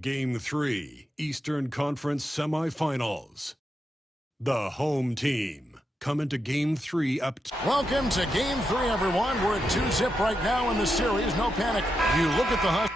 Game 3, Eastern Conference Semifinals. The home team come into Game 3 up. Welcome to Game 3, everyone. We're at 2-zip right now in the series. No panic. You look at the Huskies.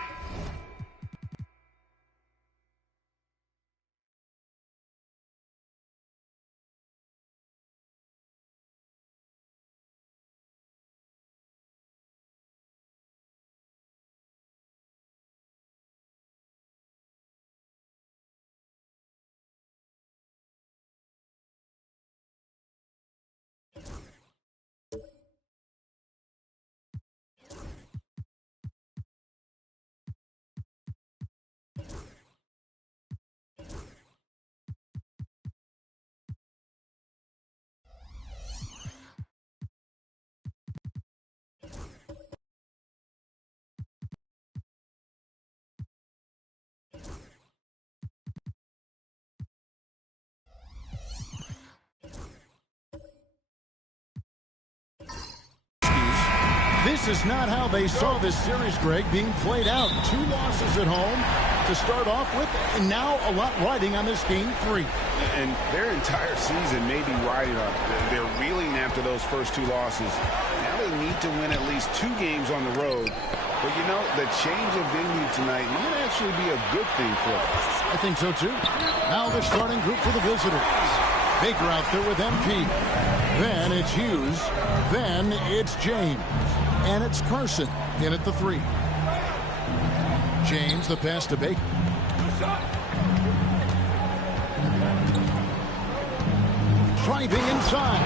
This is not how they saw this series, Greg, being played out. 2 losses at home to start off with, and now a lot riding on this Game 3. And their entire season may be riding on. They're reeling after those first 2 losses. Now they need to win at least 2 games on the road. But, you know, the change of venue tonight might actually be a good thing for them. I think so, too. Now the starting group for the visitors. Baker out there with MP. Then it's Hughes. Then it's James. And it's Carson in at the 3. James, the pass to Baker. Driving inside.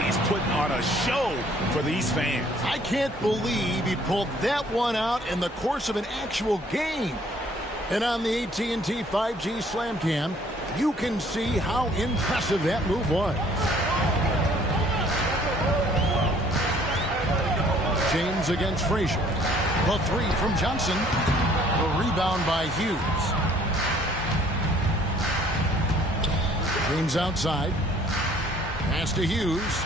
He's putting on a show for these fans. I can't believe he pulled that one out in the course of an actual game. And on the AT&T 5G Slam Cam, you can see how impressive that move was. James against Frazier. The 3 from Johnson. The rebound by Hughes. James outside. Pass to Hughes.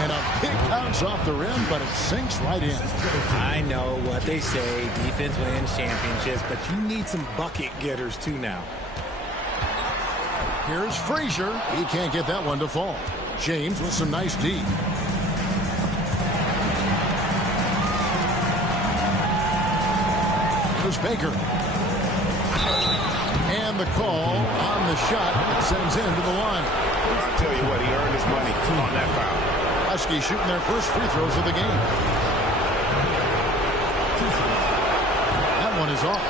And a big bounce off the rim, but it sinks right in. I know what they say, defense wins championships, but you need some bucket getters too now. Here's Frazier. He can't get that one to fall. James with some nice D. Here's Baker. And the call on the shot that sends him to the line. I'll tell you what, he earned his money on that foul. Huskies shooting their first free throws of the game. That one is off.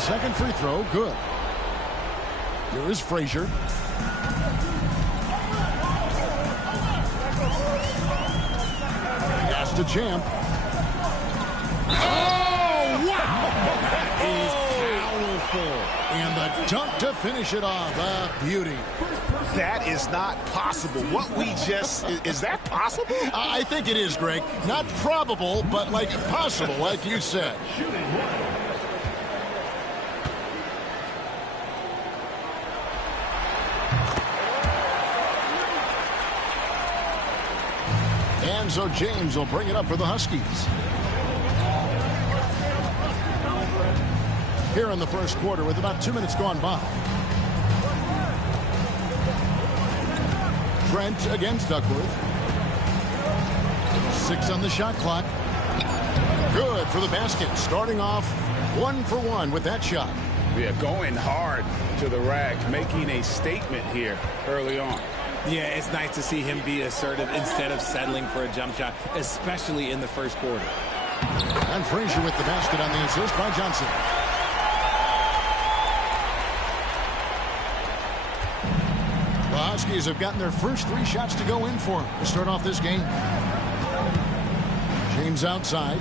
Second free throw, good. Here is Frazier. Pass to Champ. Oh, wow! That is powerful. And the dunk to finish it off. A beauty. That is not possible. What we just... Is that possible? I think it is, Greg. Not probable, but like possible, like you said. And so James will bring it up for the Huskies. Here in the first quarter with about 2 minutes gone by. Trent against Duckworth. 6 on the shot clock. Good for the basket. Starting off 1 for 1 with that shot. Yeah, going hard to the rack, making a statement here early on. Yeah, it's nice to see him be assertive instead of settling for a jump shot, especially in the first quarter. And Frazier with the basket on the assist by Johnson. The Huskies have gotten their first 3 shots to go in for him to start off this game. James outside.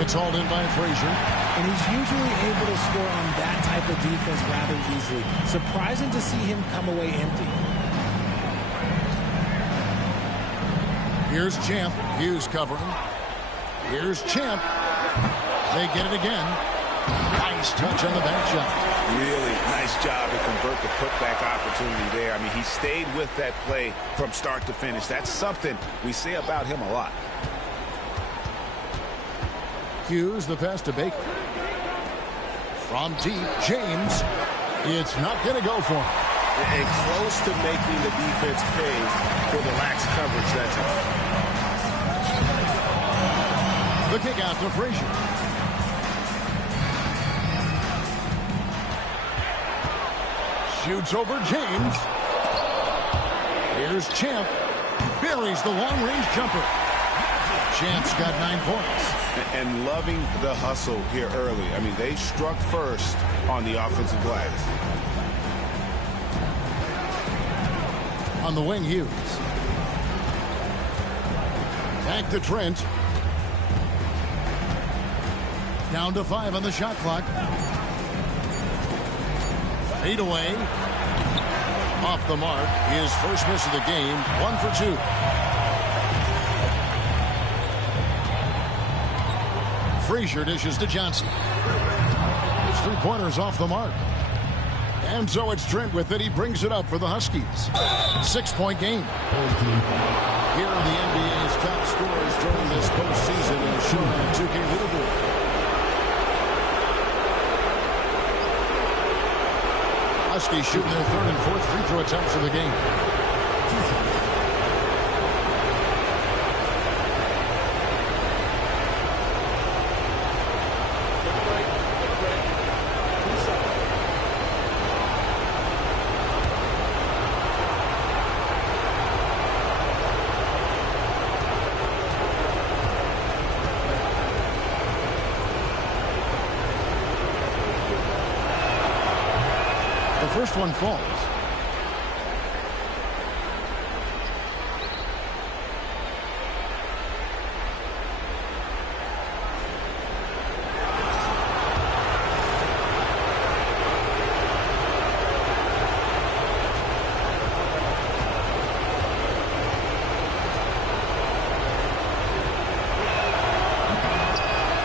It's hauled in by Frazier. And he's usually able to score on that type of defense rather easily. Surprising to see him come away empty. Here's Champ. Hughes covering. Here's Champ. They get it again. Nice touch on the back shot. Really nice job to convert the putback opportunity there. I mean, he stayed with that play from start to finish. That's something we say about him a lot. Hughes, the pass to Baker. From deep, James. It's not going to go for him. And close to making the defense pay for the lax coverage that time. The kick out to Frazier. Shoots over James. Here's Champ. Buries the long-range jumper. Champ's got 9 points. And loving the hustle here early. I mean, they struck first on the offensive glass. On the wing, Hughes. Back to Trent. Down to 5 on the shot clock. Fade away. Off the mark. His first miss of the game. 1 for 2. Frazier dishes to Johnson. His 3-pointer's off the mark. And so it's Trent with it. He brings it up for the Huskies. 6-point game. Here are the NBA's top scorers during this postseason as shown on the 2K leaderboard. Huskies shooting their 3rd and 4th free throw attempts of the game. The first one falls.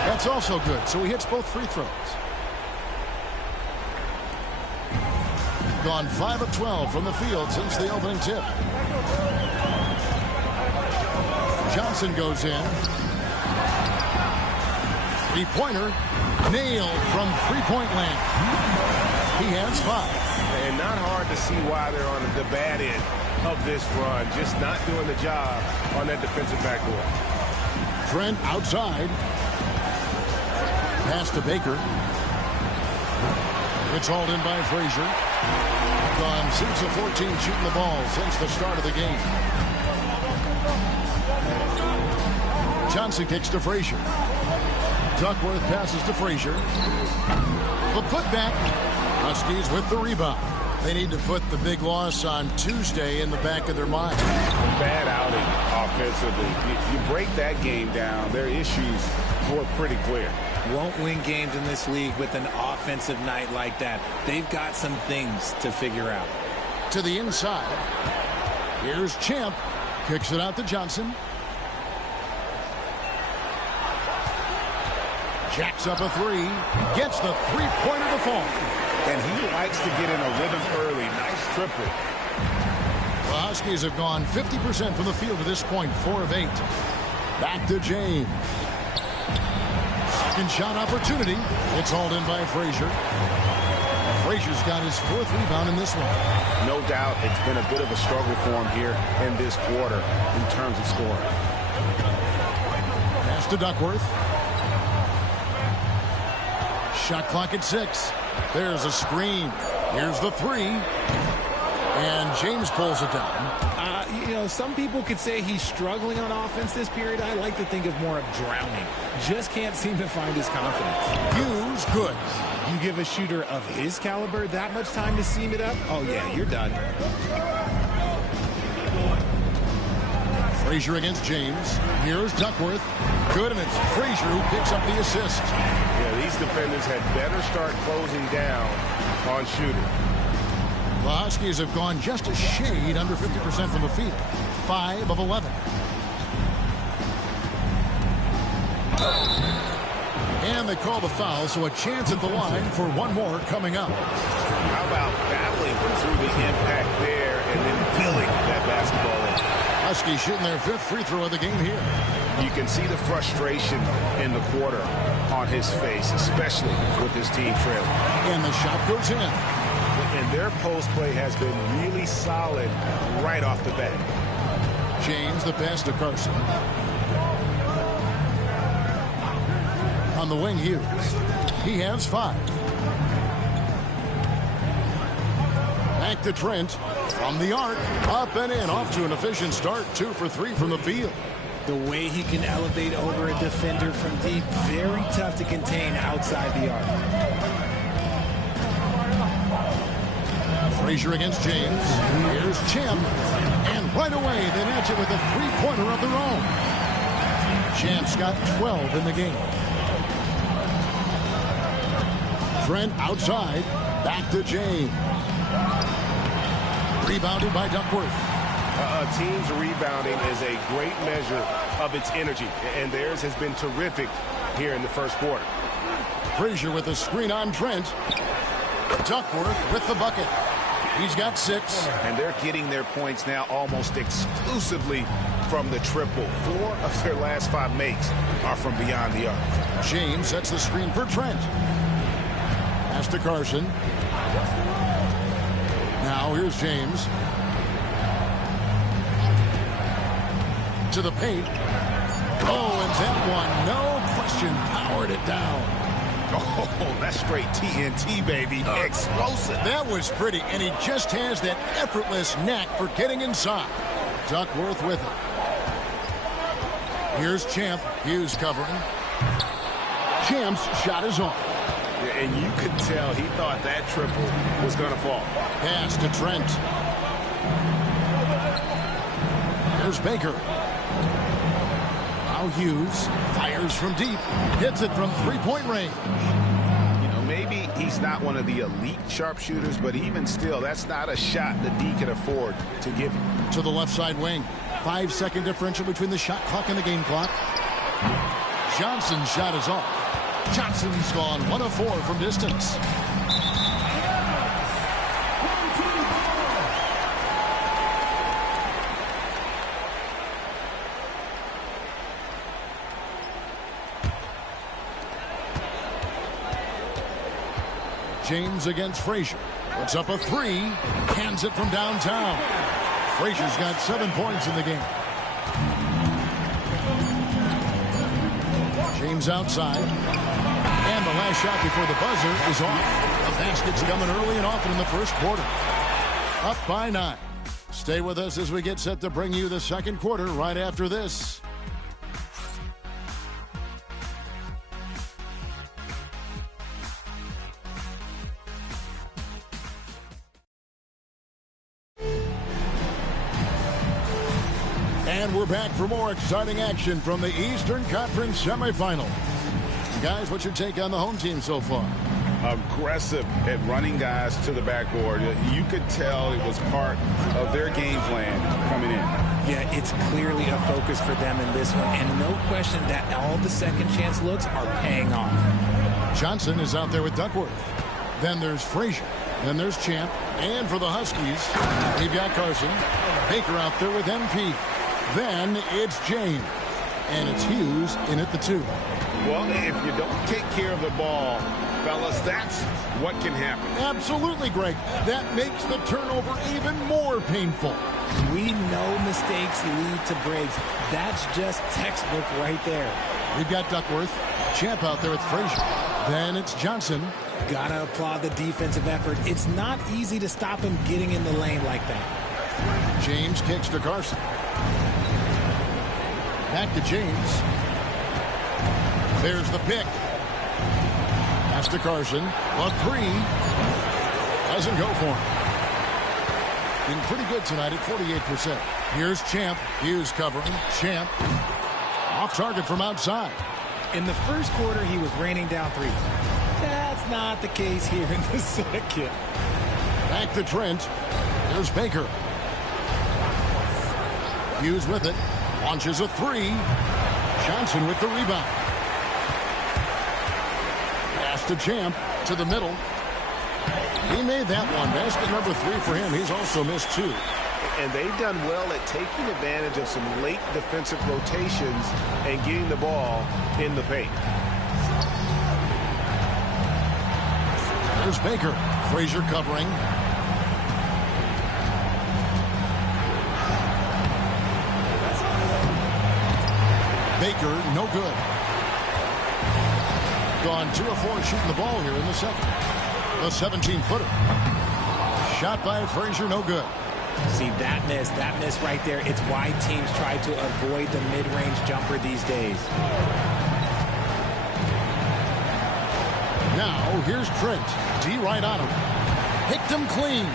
That's also good, so he hits both free throws. Gone 5 of 12 from the field since the opening tip. Johnson goes in. 3-pointer. Nailed from 3-point land. He has 5. And not hard to see why they're on the bad end of this run. Just not doing the job on that defensive backboard. Trent outside. Pass to Baker. It's hauled in by Frazier. Gone 6 of 14 shooting the ball since the start of the game. Johnson kicks to Frazier. Duckworth passes to Frazier. The putback. Huskies with the rebound. They need to put the big loss on Tuesday in the back of their mind. Bad outing offensively. You break that game down, their issues were pretty clear. Won't win games in this league with an offensive night like that. They've got some things to figure out. To the inside. Here's Champ. Kicks it out to Johnson. Jacks up a 3. Gets the 3-pointer to fall. And he likes to get in a rhythm early. Nice triple. The Huskies have gone 50% from the field to this point. 4 of 8. Back to James. Second shot opportunity. It's hauled in by Frazier. Frazier's got his 4th rebound in this one. No doubt it's been a bit of a struggle for him here in this quarter in terms of scoring. Pass to Duckworth. Shot clock at 6. There's a screen. Here's the 3. And James pulls it down. You know, some people could say he's struggling on offense this period. I like to think of more of drowning. Just can't seem to find his confidence. Hughes, good. You give a shooter of his caliber that much time to seam it up? Oh, yeah, you're done. Frazier against James. Here's Duckworth. Good, and it's Frazier who picks up the assist. Yeah, these defenders had better start closing down on shooting. The Huskies have gone just a shade under 50% from the field. 5 of 11. And they call the foul, so a chance at the line for one more coming up. How about battling through the impact there and then billing that basketball in? Huskies shooting their 5th free throw of the game here. You can see the frustration in the quarter on his face, especially with his team trailing. And the shot goes in. And their post play has been really solid right off the bat. James, the pass to Carson. On the wing, Hughes. He has 5. Back to Trent. From the arc. Up and in. Off to an efficient start. 2 for 3 from the field. The way he can elevate over a defender from deep. Very tough to contain outside the arc. Frazier against James. Here's Champ. And right away, they match it with a three-pointer of their own. Champ's got 12 in the game. Trent outside. Back to James. Rebounded by Duckworth. A team's rebounding is a great measure of its energy, and theirs has been terrific here in the first quarter. Frazier with a screen on Trent. Duckworth with the bucket. He's got 6. And they're getting their points now almost exclusively from the triple. 4 of their last 5 makes are from beyond the arc. James sets the screen for Trent. Pass to Carson. Now here's James. To the paint. Oh, and that one, no question, powered it down. Oh, that's straight TNT, baby. Explosive. That was pretty, and he just has that effortless knack for getting inside. Duckworth with it. Here's Champ. Hughes covering. Champ's shot is off. And you could tell he thought that triple was going to fall. Pass to Trent. Here's Baker. Now Hughes fires from deep. Hits it from three-point range. You know, maybe he's not one of the elite sharpshooters, but even still, that's not a shot the D can afford to give him. To the left side wing. 5-second differential between the shot clock and the game clock. Johnson's shot is off. Johnson's gone 1 of 4 from distance. James against Frazier. Puts up a 3. Hands it from downtown. Frazier's got 7 points in the game. James outside. And the last shot before the buzzer is off. The basket's coming early and often in the first quarter. Up by 9. Stay with us as we get set to bring you the second quarter right after this. And we're back for more exciting action from the Eastern Conference semifinal. Guys, what's your take on the home team so far? Aggressive at running guys to the backboard. You could tell it was part of their game plan coming in. Yeah, it's clearly a focus for them in this one, and no question that all the second chance looks are paying off. Johnson is out there with Duckworth. Then there's Frazier. Then there's Champ. And for the Huskies, they've got Carson. Baker out there with MP. Then it's James. And it's Hughes in at the 2. Well, if you don't take care of the ball, fellas, that's what can happen. Absolutely, Greg. That makes the turnover even more painful. We know mistakes lead to breaks. That's just textbook right there. We've got Duckworth. Champ out there with Frazier. Then it's Johnson. Gotta applaud the defensive effort. It's not easy to stop him getting in the lane like that. James kicks to Carson. Back to James. There's the pick. Pass to Carson. A 3. Doesn't go for him. Been pretty good tonight at 48%. Here's Champ. Hughes covering. Champ. Off target from outside. In the first quarter, he was raining down threes. That's not the case here in the second. Back to Trent. There's Baker. Hughes with it. Launches a three. Johnson with the rebound. Pass to Champ. To the middle. He made that one. Basket number 3 for him. He's also missed 2. And they've done well at taking advantage of some late defensive rotations and getting the ball in the paint. There's Baker. Frazier covering. Baker, no good. Gone 2 of 4 shooting the ball here in the second. The 17-footer. Shot by Frazier, no good. See, that miss right there, it's why teams try to avoid the mid-range jumper these days. Now, here's Trent. D right on him. Picked him clean.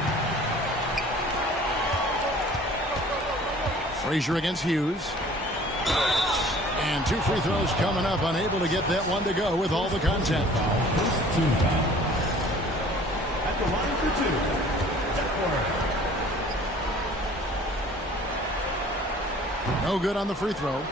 Frazier against Hughes. And 2 free throws coming up. Unable to get that one to go with all the contact. At the line for 2. No good on the free throw.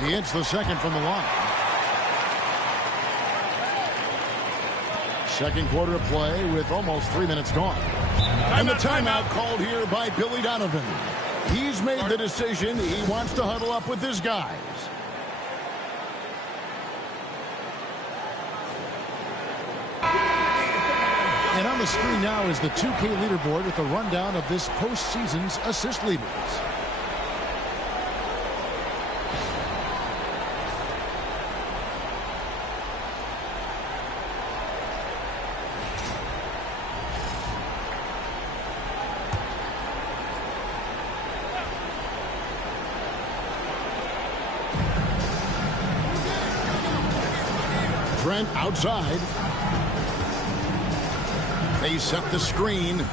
He hits the second from the line. Second quarter of play with almost 3 minutes gone. And the timeout called here by Billy Donovan. He's made the decision. He wants to huddle up with his guys. And on the screen now is the 2K leaderboard with a rundown of this postseason's assist leaders. Trent outside. They set the screen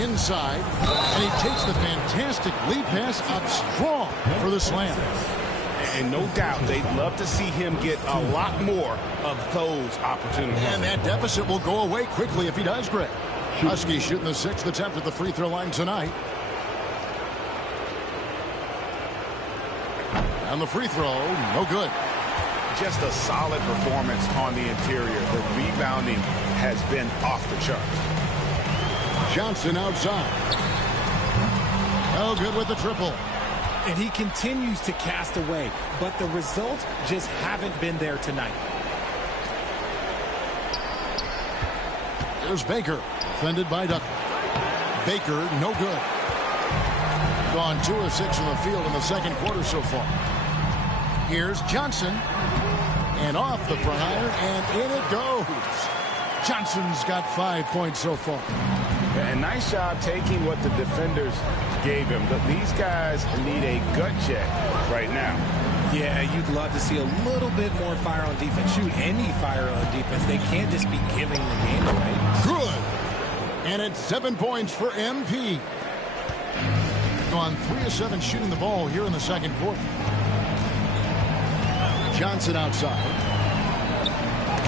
inside, and he takes the fantastic lead pass up strong for the slam. And no doubt they'd love to see him get a lot more of those opportunities. And that deficit will go away quickly if he does, Greg. Husky shooting the 6th attempt at the free throw line tonight. And the free throw, no good. Just a solid performance on the interior. The rebounding has been off the charts. Johnson outside. No good with the triple. And he continues to cast away, but the results just haven't been there tonight. There's Baker, defended by Duck. Baker, no good. Gone 2 of 6 from the field in the second quarter so far. Here's Johnson. And off the prior, and in it goes. Johnson's got 5 points so far. And nice job taking what the defenders gave him. But these guys need a gut check right now. Yeah, you'd love to see a little bit more fire on defense. Shoot, any fire on defense. They can't just be giving the game away. Good. And it's 7 points for MP. Gone 3 of 7 shooting the ball here in the second quarter. Johnson outside.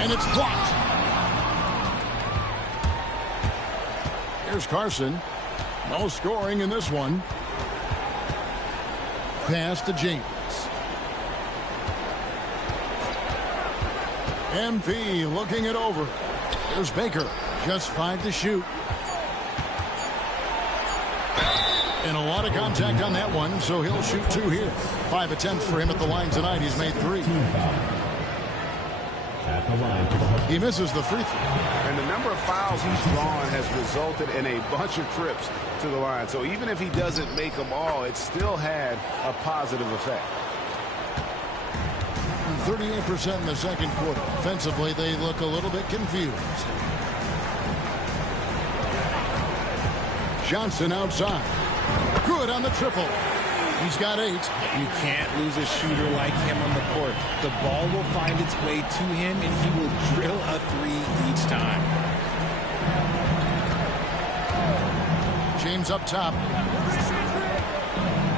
And it's blocked. Here's Carson. No scoring in this one. Pass to James. MP looking it over. There's Baker. Just 5 to shoot. And a lot of contact on that one, so he'll shoot 2 here. 5 attempts for him at the line tonight. He's made 3. At the line. He misses the free throw. And the number of fouls he's drawn has resulted in a bunch of trips to the line. So even if he doesn't make them all, it still had a positive effect. 38% in the second quarter. Offensively, they look a little bit confused. Johnson outside. Good on the triple. He's got 8. You can't lose a shooter like him on the court. The ball will find its way to him, and he will drill a 3 each time. James up top.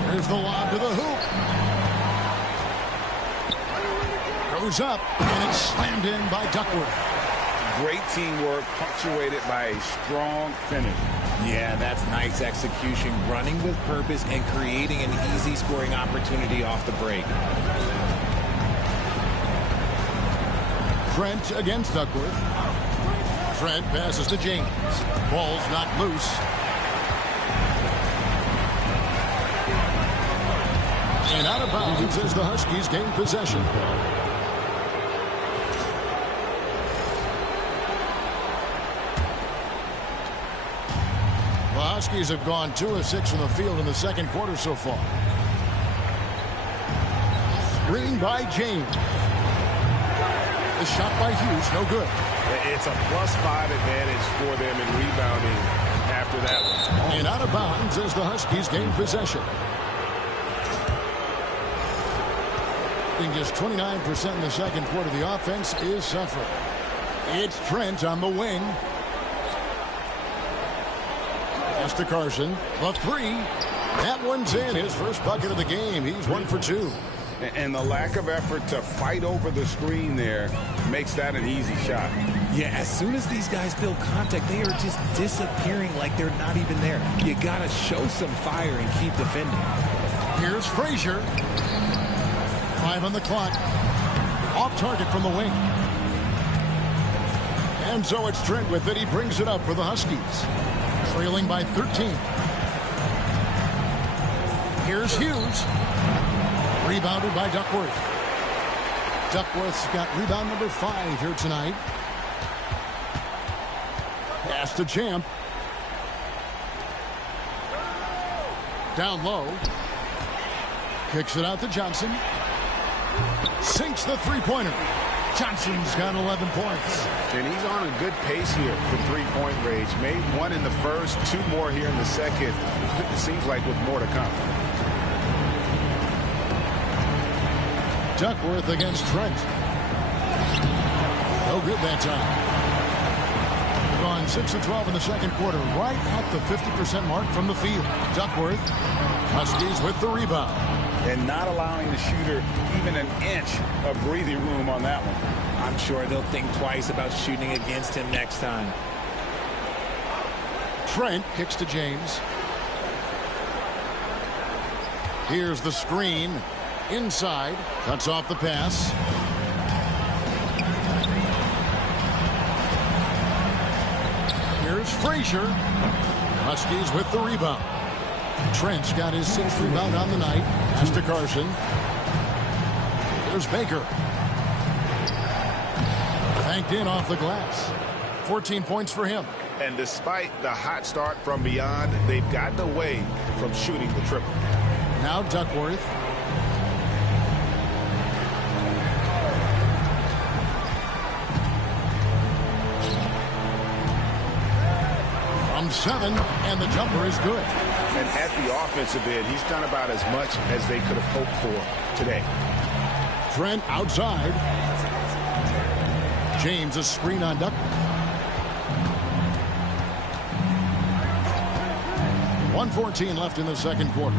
There's the lob to the hoop. Goes up, and it's slammed in by Duckworth. Great teamwork, punctuated by a strong finish. Yeah, that's nice execution, running with purpose and creating an easy scoring opportunity off the break. Trent against Duckworth. Trent passes to James. Ball's not loose. And out of bounds as the Huskies gain possession. The Huskies have gone 2 of 6 from the field in the second quarter so far. Screen by James. The shot by Hughes, no good. It's a +5 advantage for them in rebounding after that one. And out of bounds as the Huskies gain possession. Being just 29% in the second quarter, the offense is suffering. It's Trent on the wing. Pass to Carson. The 3. That one's in. His first bucket of the game. He's 1 for 2. And the lack of effort to fight over the screen there makes that an easy shot. Yeah, as soon as these guys feel contact, they are just disappearing like they're not even there. You got to show some fire and keep defending. Here's Frazier. 5 on the clock. Off target from the wing. And so it's Trent with it. He brings it up for the Huskies. Trailing by 13. Here's Hughes. Rebounded by Duckworth. Duckworth's got rebound number 5 here tonight. Pass to Champ. Down low. Kicks it out to Johnson. Sinks the three-pointer. Johnson's got 11 points. And he's on a good pace here for three-point range. Made 1 in the first, 2 more here in the second. It seems like with more to come. Duckworth against Trent. No good that time. Gone 6 of 12 in the second quarter, right at the 50% mark from the field. Duckworth. Huskies with the rebound. And not allowing the shooter even an inch of breathing room on that one. I'm sure they'll think twice about shooting against him next time. Trent kicks to James. Here's the screen. Inside. Cuts off the pass. Here's Frazier. Huskies with the rebound. Trent's got his 6th rebound on the night. Pass to Carson. There's Baker. Banked in off the glass. 14 points for him. And despite the hot start from beyond, they've gotten away from shooting the triple. Now Duckworth. From 7, and the jumper is good. And at the offensive end, he's done about as much as they could have hoped for today. Trent outside. James a screen on Duckworth. 1:14 left in the second quarter.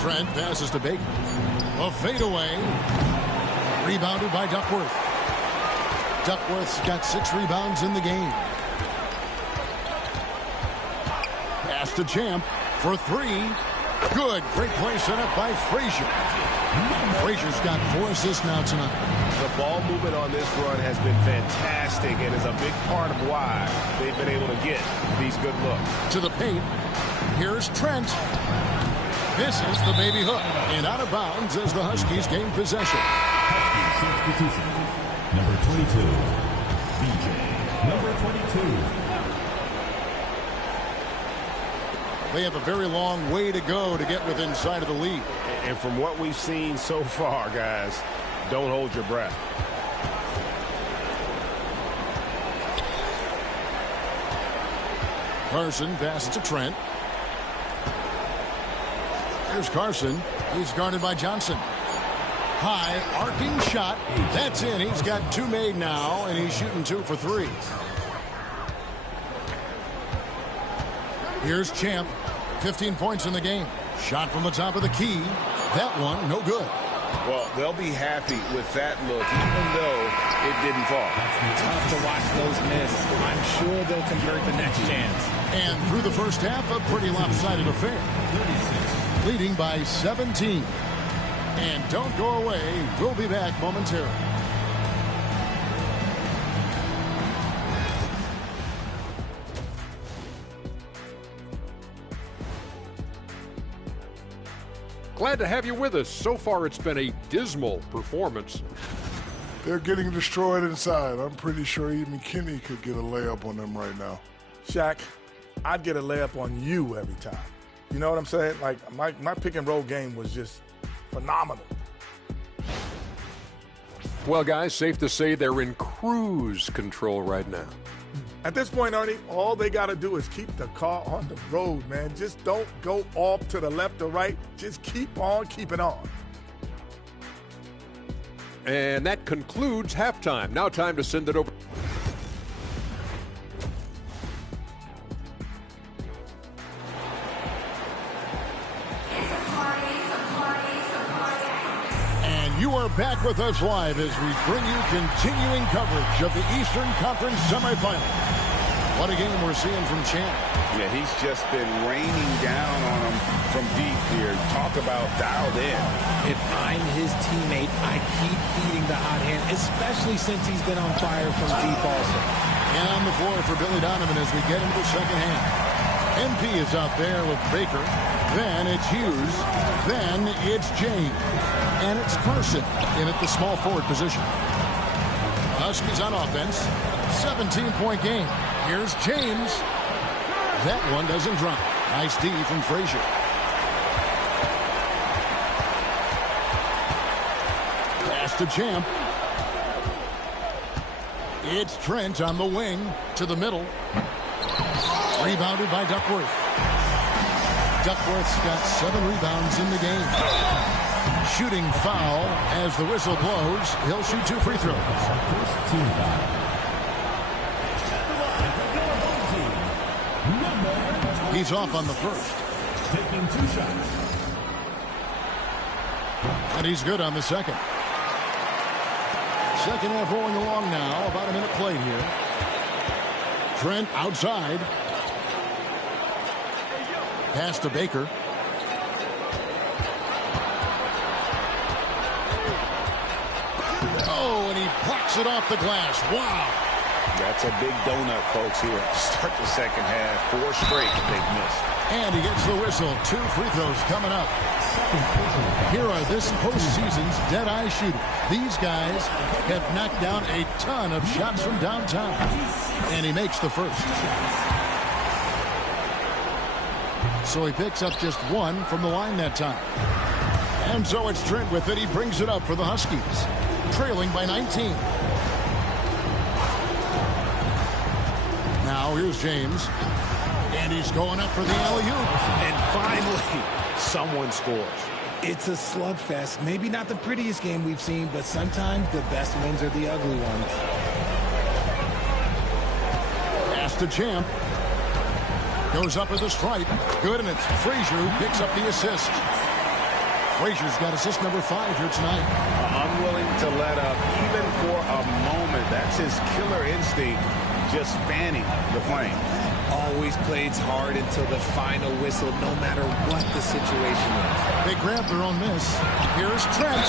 Trent passes to Baker. A fadeaway. Rebounded by Duckworth. Duckworth's got 6 rebounds in the game. Pass to Champ for 3. Good. Great play set up by Frazier. Frazier's got 4 assists now tonight. The ball movement on this run has been fantastic and is a big part of why they've been able to get these good looks. To the paint. Here's Trent. This is the baby hook. And out of bounds as the Huskies gain possession. Substitution. Number 22. BJ. Number 22. They have a very long way to go to get within sight of the lead. And from what we've seen so far, guys, don't hold your breath. Carson passes to Trent. Here's Carson. He's guarded by Johnson. High, arcing shot. That's in. He's got 2 made now, and he's shooting 2 for 3. Here's Champ. 15 points in the game. Shot from the top of the key. That one, no good. Well, they'll be happy with that look, even though it didn't fall. Tough to watch those miss. I'm sure they'll convert the next chance. And through the first half, a pretty lopsided affair. Leading by 17. And don't go away. We'll be back momentarily. Glad to have you with us. So far, it's been a dismal performance. They're getting destroyed inside. I'm pretty sure even Kenny could get a layup on them right now. Shaq, I'd get a layup on you every time. You know what I'm saying? Like, my pick and roll game was just phenomenal. Well, guys, safe to say they're in cruise control right now. At this point, Ernie, all they got to do is keep the car on the road, man. Just don't go off to the left or right. Just keep on keeping on. And that concludes halftime. Now time to send it over. And you are back with us live as we bring you continuing coverage of the Eastern Conference semifinals. What a game we're seeing from Champ. Yeah, he's just been raining down on him from deep here. Talk about dialed in. If I'm his teammate, I keep feeding the hot hand, especially since he's been on fire from deep also. And on the floor for Billy Donovan as we get into the second half. MP is out there with Baker. Then it's Hughes. Then it's James. And it's Carson in at the small forward position. Huskies on offense. 17-point game. Here's James. That one doesn't drop. Nice D from Frazier. Pass to Champ. It's Trent on the wing to the middle. Rebounded by Duckworth. Duckworth's got 7 rebounds in the game. Shooting foul as the whistle blows. He'll shoot 2 free throws. He's off on the first. Taking 2 shots. And he's good on the second. Second half rolling along now. About a minute played here. Trent outside. Pass to Baker. Oh, and he blocks it off the glass. Wow. That's a big donut, folks, here to start the second half. 4 straight they've missed. And he gets the whistle. 2 free throws coming up. Here are this postseason's dead-eye shooters. These guys have knocked down a ton of shots from downtown. And he makes the first. So he picks up just 1 from the line that time. And so it's Trent with it. He brings it up for the Huskies. Trailing by 19. Now here's James. And he's going up for the alley-oop. And finally, someone scores. It's a slugfest. Maybe not the prettiest game we've seen, but sometimes the best ones are the ugly ones. Pass to Champ. Goes up with a stripe. Good, and it's Frazier who picks up the assist. Frazier's got assist number 5 here tonight. Unwilling to let up even for a moment. That's his killer instinct, just fanning the flame. Always plays hard until the final whistle, no matter what the situation is. They grab their own miss. Here's Trent.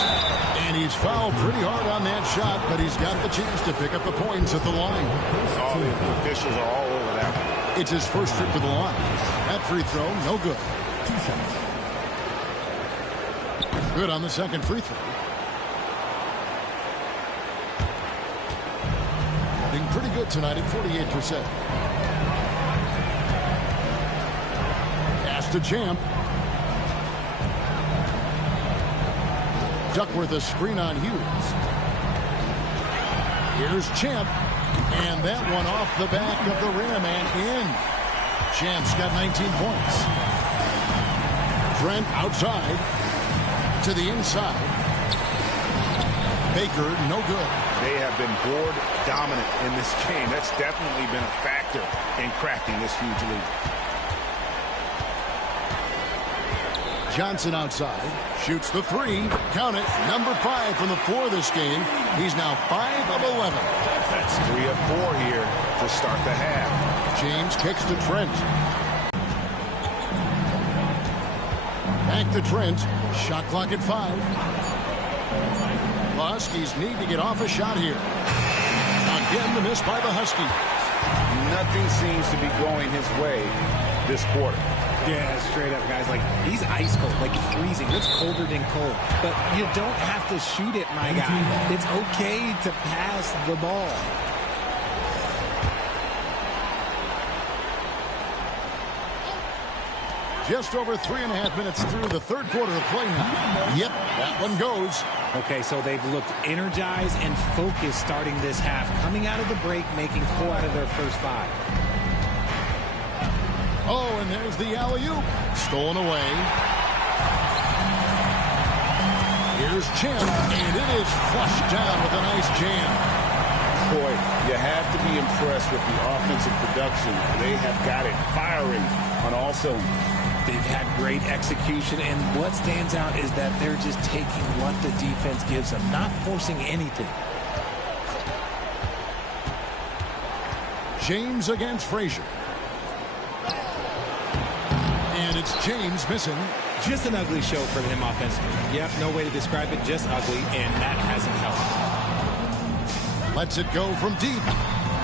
And he's fouled pretty hard on that shot, but he's got the chance to pick up the points at the line. All the officials are all over that one. It's his first trip to the line. That free throw, no good. 2 shots. Good on the second free throw. Being pretty good tonight at 48%. Pass to Champ. Duckworth a screen on Hughes. Here's Champ. And that one off the back of the rim and in. Champ's got 19 points. Trent outside to the inside. Baker, no good. They have been board dominant in this game. That's definitely been a factor in crafting this huge lead. Johnson outside. Shoots the three. Count it. Number 5 from the floor this game. He's now 5 of 11. That's 3 of 4 here to start the half. James kicks to Trent. Back to Trent. Shot clock at 5. The Huskies need to get off a shot here. Again, the miss by the Huskies. Nothing seems to be going his way this quarter. Yeah, straight up, guys. Like, he's ice cold, like freezing. It's colder than cold. But you don't have to shoot it, my guy. It's okay to pass the ball. Just over 3.5 minutes through the third quarter of play now. Yep, that one goes. Okay, so they've looked energized and focused starting this half. Coming out of the break, making 4 out of their first 5. Oh, and there's the alley-oop. Stolen away. Here's Champ, and it is flushed down with a nice jam. Boy, you have to be impressed with the offensive production. They have got it firing on all cylinders. They've had great execution, and what stands out is that they're just taking what the defense gives them, not forcing anything. James against Frazier. And it's James missing. Just an ugly show for him offensively. Yep, no way to describe it, just ugly, and that hasn't helped. Lets it go from deep.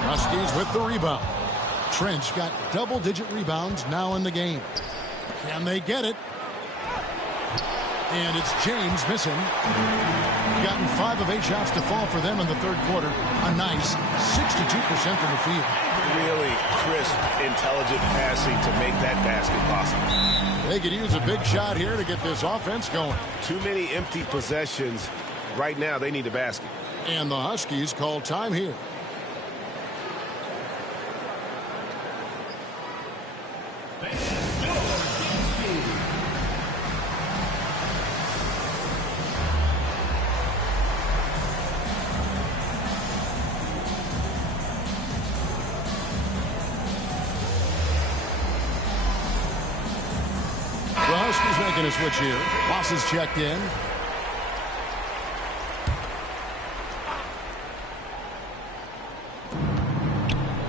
Huskies with the rebound. Trent's got double-digit rebounds now in the game. Can they get it? And it's James missing. Gotten 5 of 8 shots to fall for them in the third quarter. A nice 62% from the field. Really crisp, intelligent passing to make that basket possible. They could use a big shot here to get this offense going. Too many empty possessions. Right now, they need a basket. And the Huskies call time here. Making a switch here. Moss is checked in.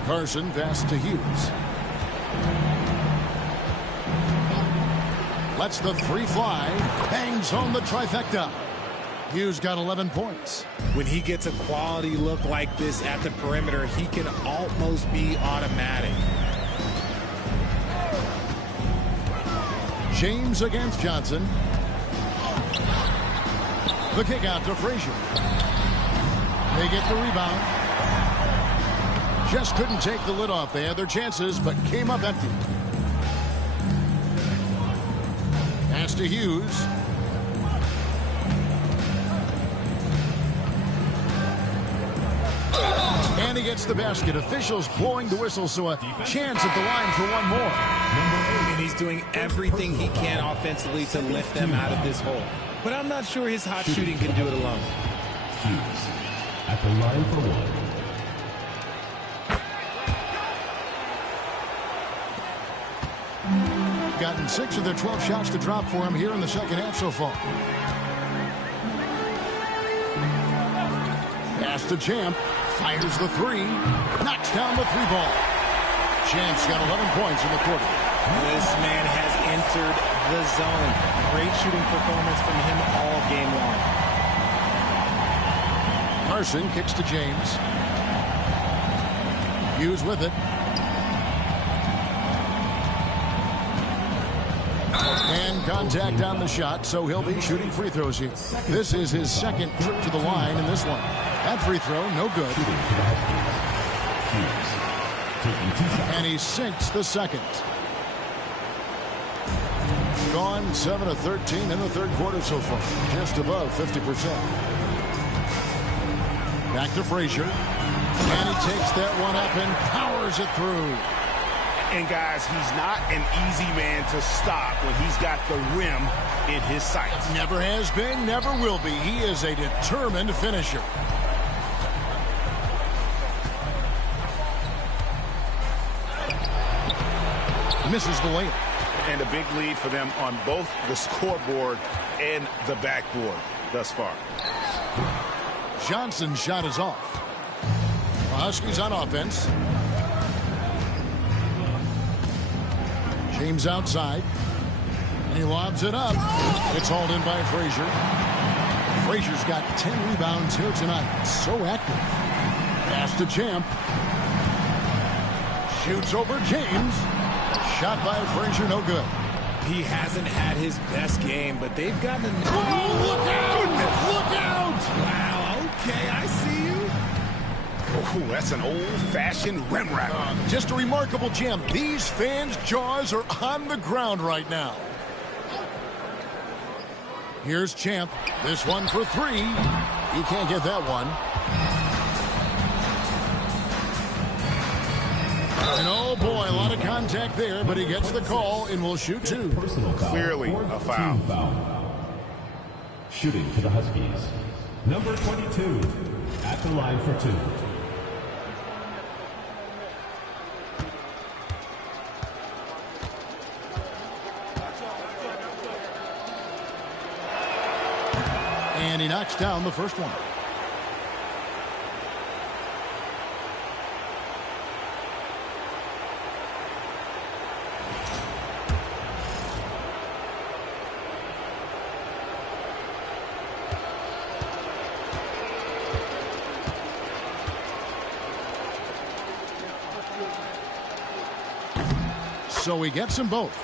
Carson pass to Hughes. Lets the three fly. Hangs home the trifecta. Hughes got 11 points. When he gets a quality look like this at the perimeter, he can almost be automatic. James against Johnson. The kick out to Frazier. They get the rebound. Just couldn't take the lid off. They had their chances, but came up empty. Pass to Hughes. And he gets the basket. Officials blowing the whistle, so a chance at the line for one more. And he's doing everything he can offensively to lift them out of this hole. But I'm not sure his hot shooting can do it alone. Hughes at the line for one. Gotten 6 of their 12 shots to drop for him here in the second half so far. Pass to Champ. Fires the three. Knocks down the three ball. Champ's got 11 points in the quarter. This man has entered the zone. Great shooting performance from him all game long. Carson kicks to James. Hughes with it. And contact on the shot, so he'll be shooting free throws here. This is his second trip to the line in this one. That free throw, no good. And he sinks the second. Gone 7 of 13 in the third quarter so far. Just above 50%. Back to Frazier. And he takes that one up and powers it through. And guys, he's not an easy man to stop when he's got the rim in his sights. Never has been, never will be. He is a determined finisher. Misses the layup. And a big lead for them on both the scoreboard and the backboard thus far. Johnson's shot is off. The Huskies on offense. James outside. And he lobs it up. It's hauled in by Frazier. Frazier's got 10 rebounds here tonight. So active. Pass to Champ. Shoots over James. Shot by Frazier, no good. He hasn't had his best game, but they've gotten a... Oh, look out! Look out! Wow, okay, I see you. Oh, that's an old-fashioned rim wrap. Just a remarkable gem. These fans' jaws are on the ground right now. Here's Champ. This one for three. He can't get that one. And oh boy, a lot of contact there, but he gets the call and will shoot two. Clearly a foul. Shooting for the Huskies. Number 22 at the line for two. And he knocks down the first one. So he gets them both.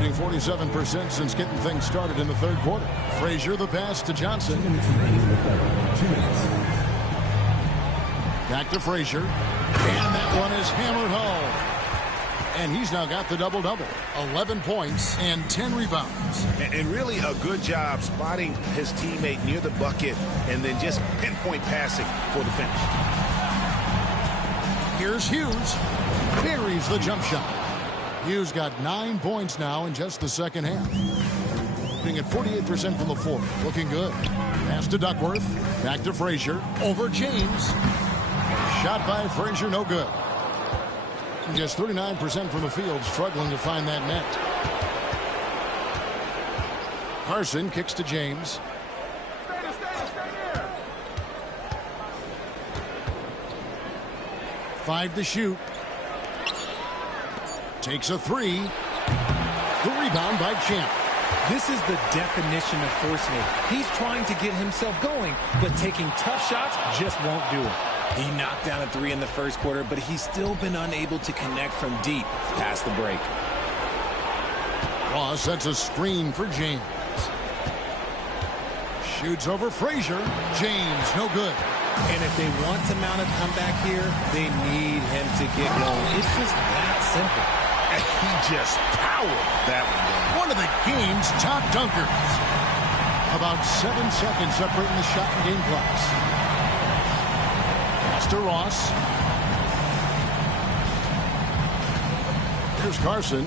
47% since getting things started in the third quarter. Frazier, the pass to Johnson. 2 minutes. 2 minutes. Back to Frazier. And that one is hammered home. And he's now got the double-double. 11 points and 10 rebounds. And really a good job spotting his teammate near the bucket and then just pinpoint passing for the finish. Here's Hughes. Buries the jump shot. Hughes got 9 points now in just the second half. Being at 48% from the floor. Looking good. Pass to Duckworth. Back to Frazier. Over James. Shot by Frazier, no good. Just 39% from the field, struggling to find that net. Carson kicks to James. 5 to shoot. Takes a three. The rebound by Champ. This is the definition of forcing it. He's trying to get himself going, but taking tough shots just won't do it. He knocked down a three in the first quarter, but he's still been unable to connect from deep past the break. Ross sets a screen for James. Shoots over Frazier. James, no good. And if they want to mount a comeback here, they need him to get going. It's just that simple. And he just powered that one. One of the game's top dunkers. About 7 seconds separating the shot and game clocks. Pass to Ross. Here's Carson.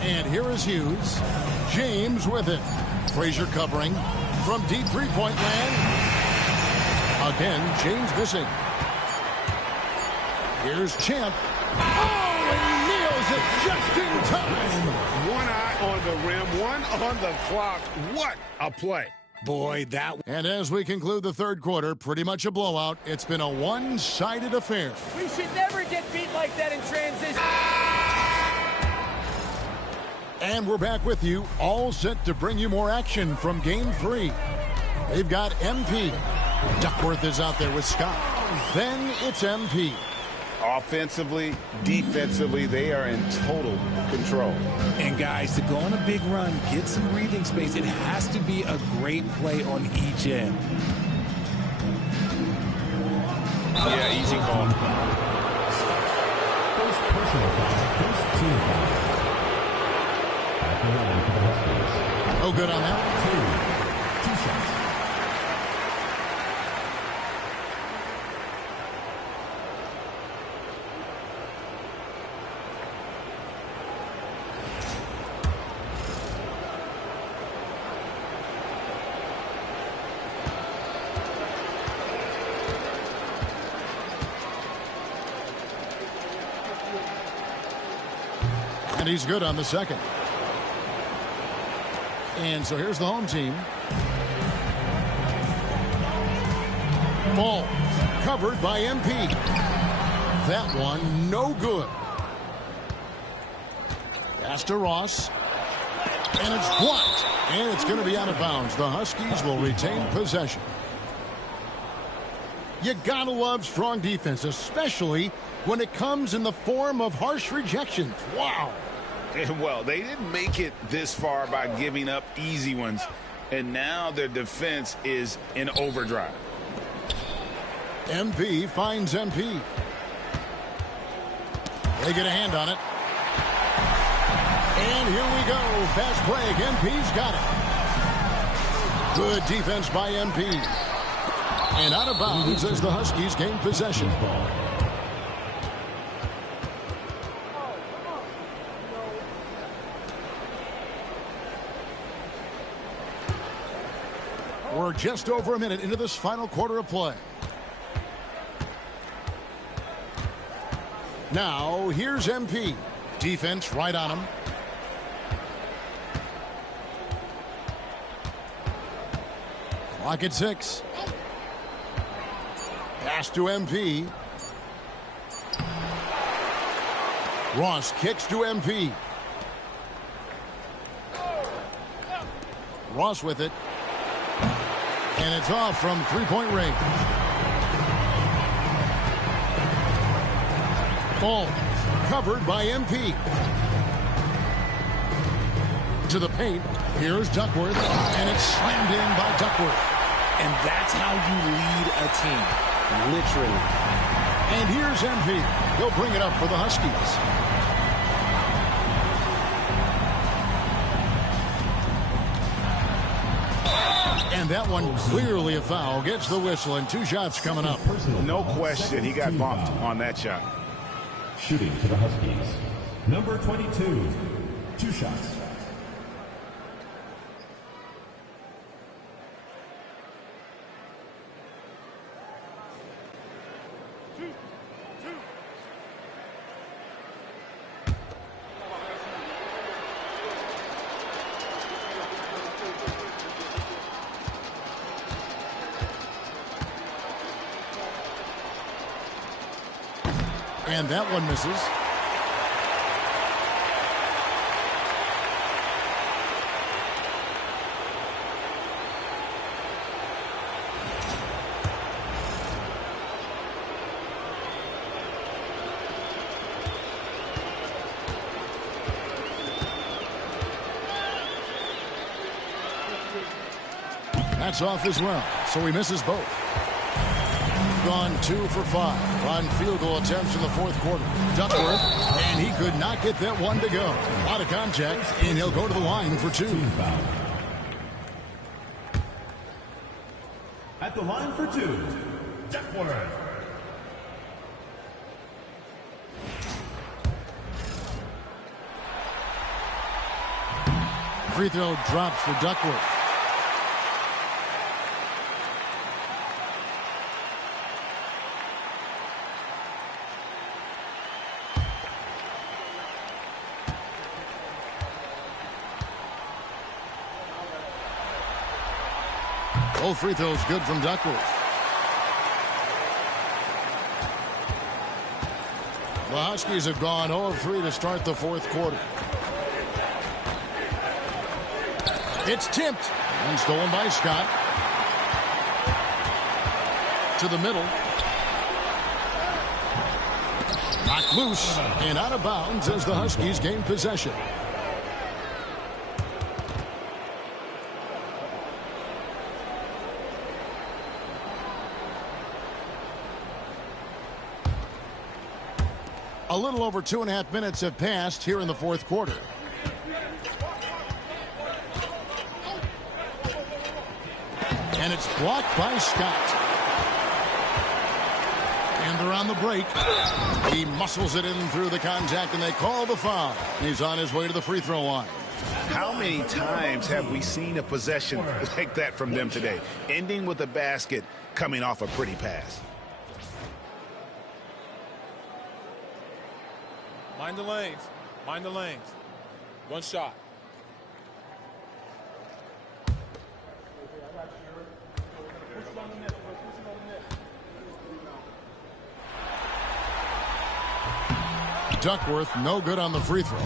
And here is Hughes. James with it. Frazier covering from deep three-point land. Again, James missing. Here's Champ. Oh, and he nails it just in time. One eye on the rim, one on the clock. What a play. Boy, that... And as we conclude the third quarter, pretty much a blowout. It's been a one-sided affair. We should never get beat like that in transition. And we're back with you, all set to bring you more action from Game 3. They've got MP. Duckworth is out there with Scott. Then it's MP. Offensively, defensively, they are in total control. And guys, to go on a big run, get some breathing space, it has to be a great play on each end. Yeah, easy call. First personal foul. First team foul. At the line for the Huskies. No good on that. Two shots. And he's good on the second. And so here's the home team. Ball covered by MP. That one no good. Pass to Ross. And it's blocked. And it's going to be out of bounds. The Huskies will retain possession. You gotta love strong defense, especially when it comes in the form of harsh rejections. Wow. Well, they didn't make it this far by giving up easy ones. And now their defense is in overdrive. MP finds MP. They get a hand on it. And here we go. Fast break. MP's got it. Good defense by MP. And out of bounds as the Huskies gain possession. We're just over a minute into this final quarter of play. Now, here's MP. Defense right on him. Clock at 6. Pass to MP. Ross kicks to MP. Ross with it. And it's off from three-point range. Ball covered by MP. To the paint. Here's Duckworth. And it's slammed in by Duckworth. And that's how you lead a team. Literally. And here's MP. He'll bring it up for the Huskies. And that one clearly a foul. Gets the whistle and 2 shots coming up. No question he got bumped on that shot. Shooting for the Huskies. Number 22. 2 shots. And that one misses. That's off as well, so he misses both. Gone 2 for 5 on field goal attempts in the fourth quarter. Duckworth, and he could not get that one to go. A lot of contact, and he'll go to the line for 2. At the line for 2, Duckworth. Free throw drops for Duckworth. Both free throws good from Duckworth. The Huskies have gone 0 of 3 to start the fourth quarter. It's tipped and stolen by Scott. To the middle. Knocked loose and out of bounds as the Huskies gain possession. A little over 2.5 minutes have passed here in the fourth quarter. And it's blocked by Scott. And they're on the break. He muscles it in through the contact, and they call the foul. He's on his way to the free throw line. How many times have we seen a possession like that from them today? Ending with a basket, coming off a pretty pass. Mind the lanes. Mind the lanes. One shot. Duckworth, no good on the free throw.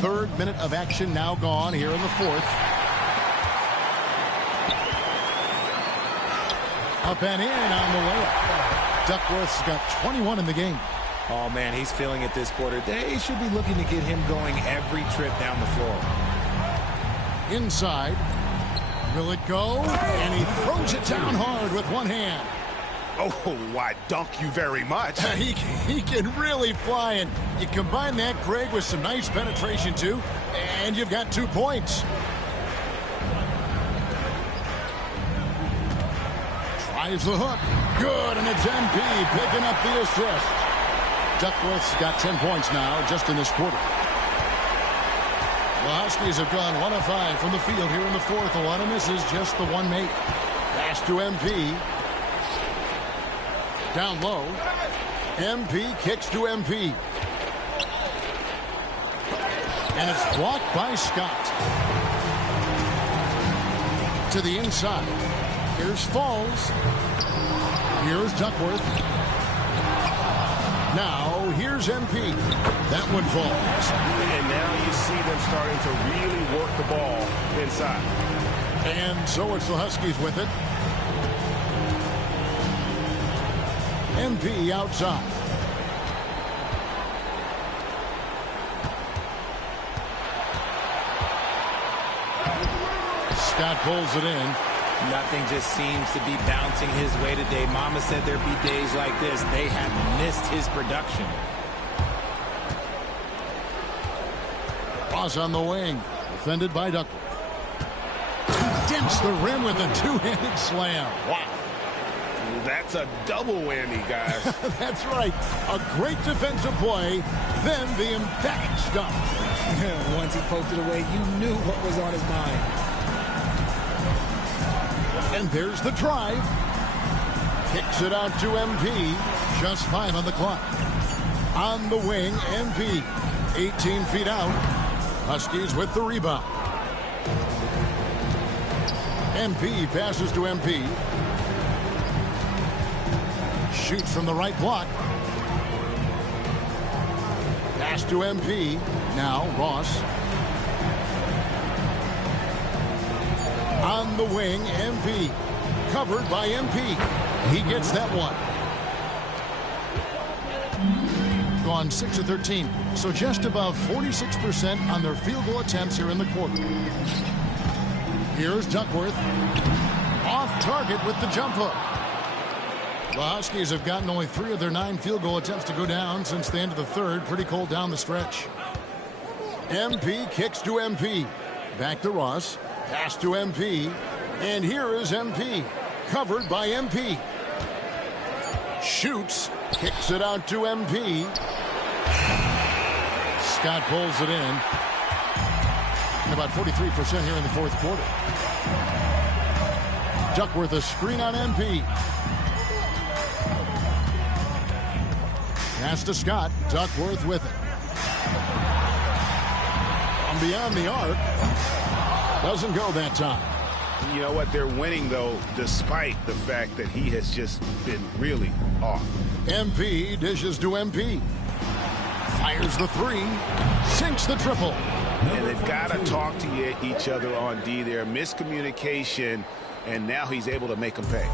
Third minute of action now gone here in the fourth. Up and in on the layup. Duckworth's got 21 in the game. Oh, man, he's feeling it this quarter. They should be looking to get him going every trip down the floor. Inside. Will it go? And he throws it down hard with one hand. Oh, why, dunk you very much. He can really fly, and you combine that, Greg, with some nice penetration, too, and you've got 2 points. Tries the hook. Good, and it's MP picking up the assist. Duckworth's got 10 points now just in this quarter. The Huskies have gone 1 of 5 from the field here in the fourth. A lot of misses, just the one make. Pass to MP. Down low. MP kicks to MP. And it's blocked by Scott. To the inside. Here's Falls. Here's Duckworth. Now, here's MP. That one falls. And now you see them starting to really work the ball inside. And so it's the Huskies with it. MP outside. Scott pulls it in. Nothing just seems to be bouncing his way today. Mama said there'd be days like this. They have missed his production. Ross on the wing. Defended by Duckworth. Dents the rim with a two-handed slam. Wow. That's a double whammy, guys. That's right. A great defensive play, then the emphatic stuff. Once he poked it away, you knew what was on his mind. And there's the drive. Kicks it out to MP. Just 5 on the clock. On the wing, MP. 18 feet out. Huskies with the rebound. MP passes to MP. Shoots from the right block. Pass to MP. Now Ross. On the wing, MP. Covered by MP. He gets that one. Gone 6 of 13. So just above 46% on their field goal attempts here in the quarter. Here's Duckworth. Off target with the jump hook. The Huskies have gotten only 3 of their 9 field goal attempts to go down since the end of the third. Pretty cold down the stretch. MP kicks to MP. Back to Ross. Pass to MP. And here is MP. Covered by MP. Shoots. Kicks it out to MP. Scott pulls it in. And about 43% here in the fourth quarter. Duckworth a screen on MP. Pass to Scott. Duckworth with it. And beyond the arc. Doesn't go that time. You know what? They're winning, though, despite the fact that he has just been really off. MP dishes to MP. Fires the 3. Sinks the triple. And they've got to talk to each other on D there. Miscommunication, and now he's able to make them pay.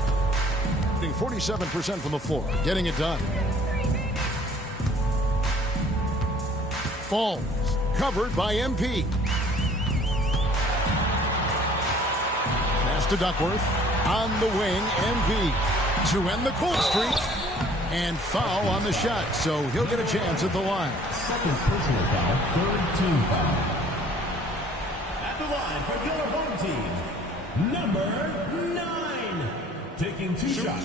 47% from the floor. Getting it done. Falls. Covered by MP. Pass to Duckworth. On the wing, MP. To end the cold streak. And foul on the shot. So he'll get a chance at the line. Second personal foul, third team foul. At the line for your home team, number 9. Taking 2 shots.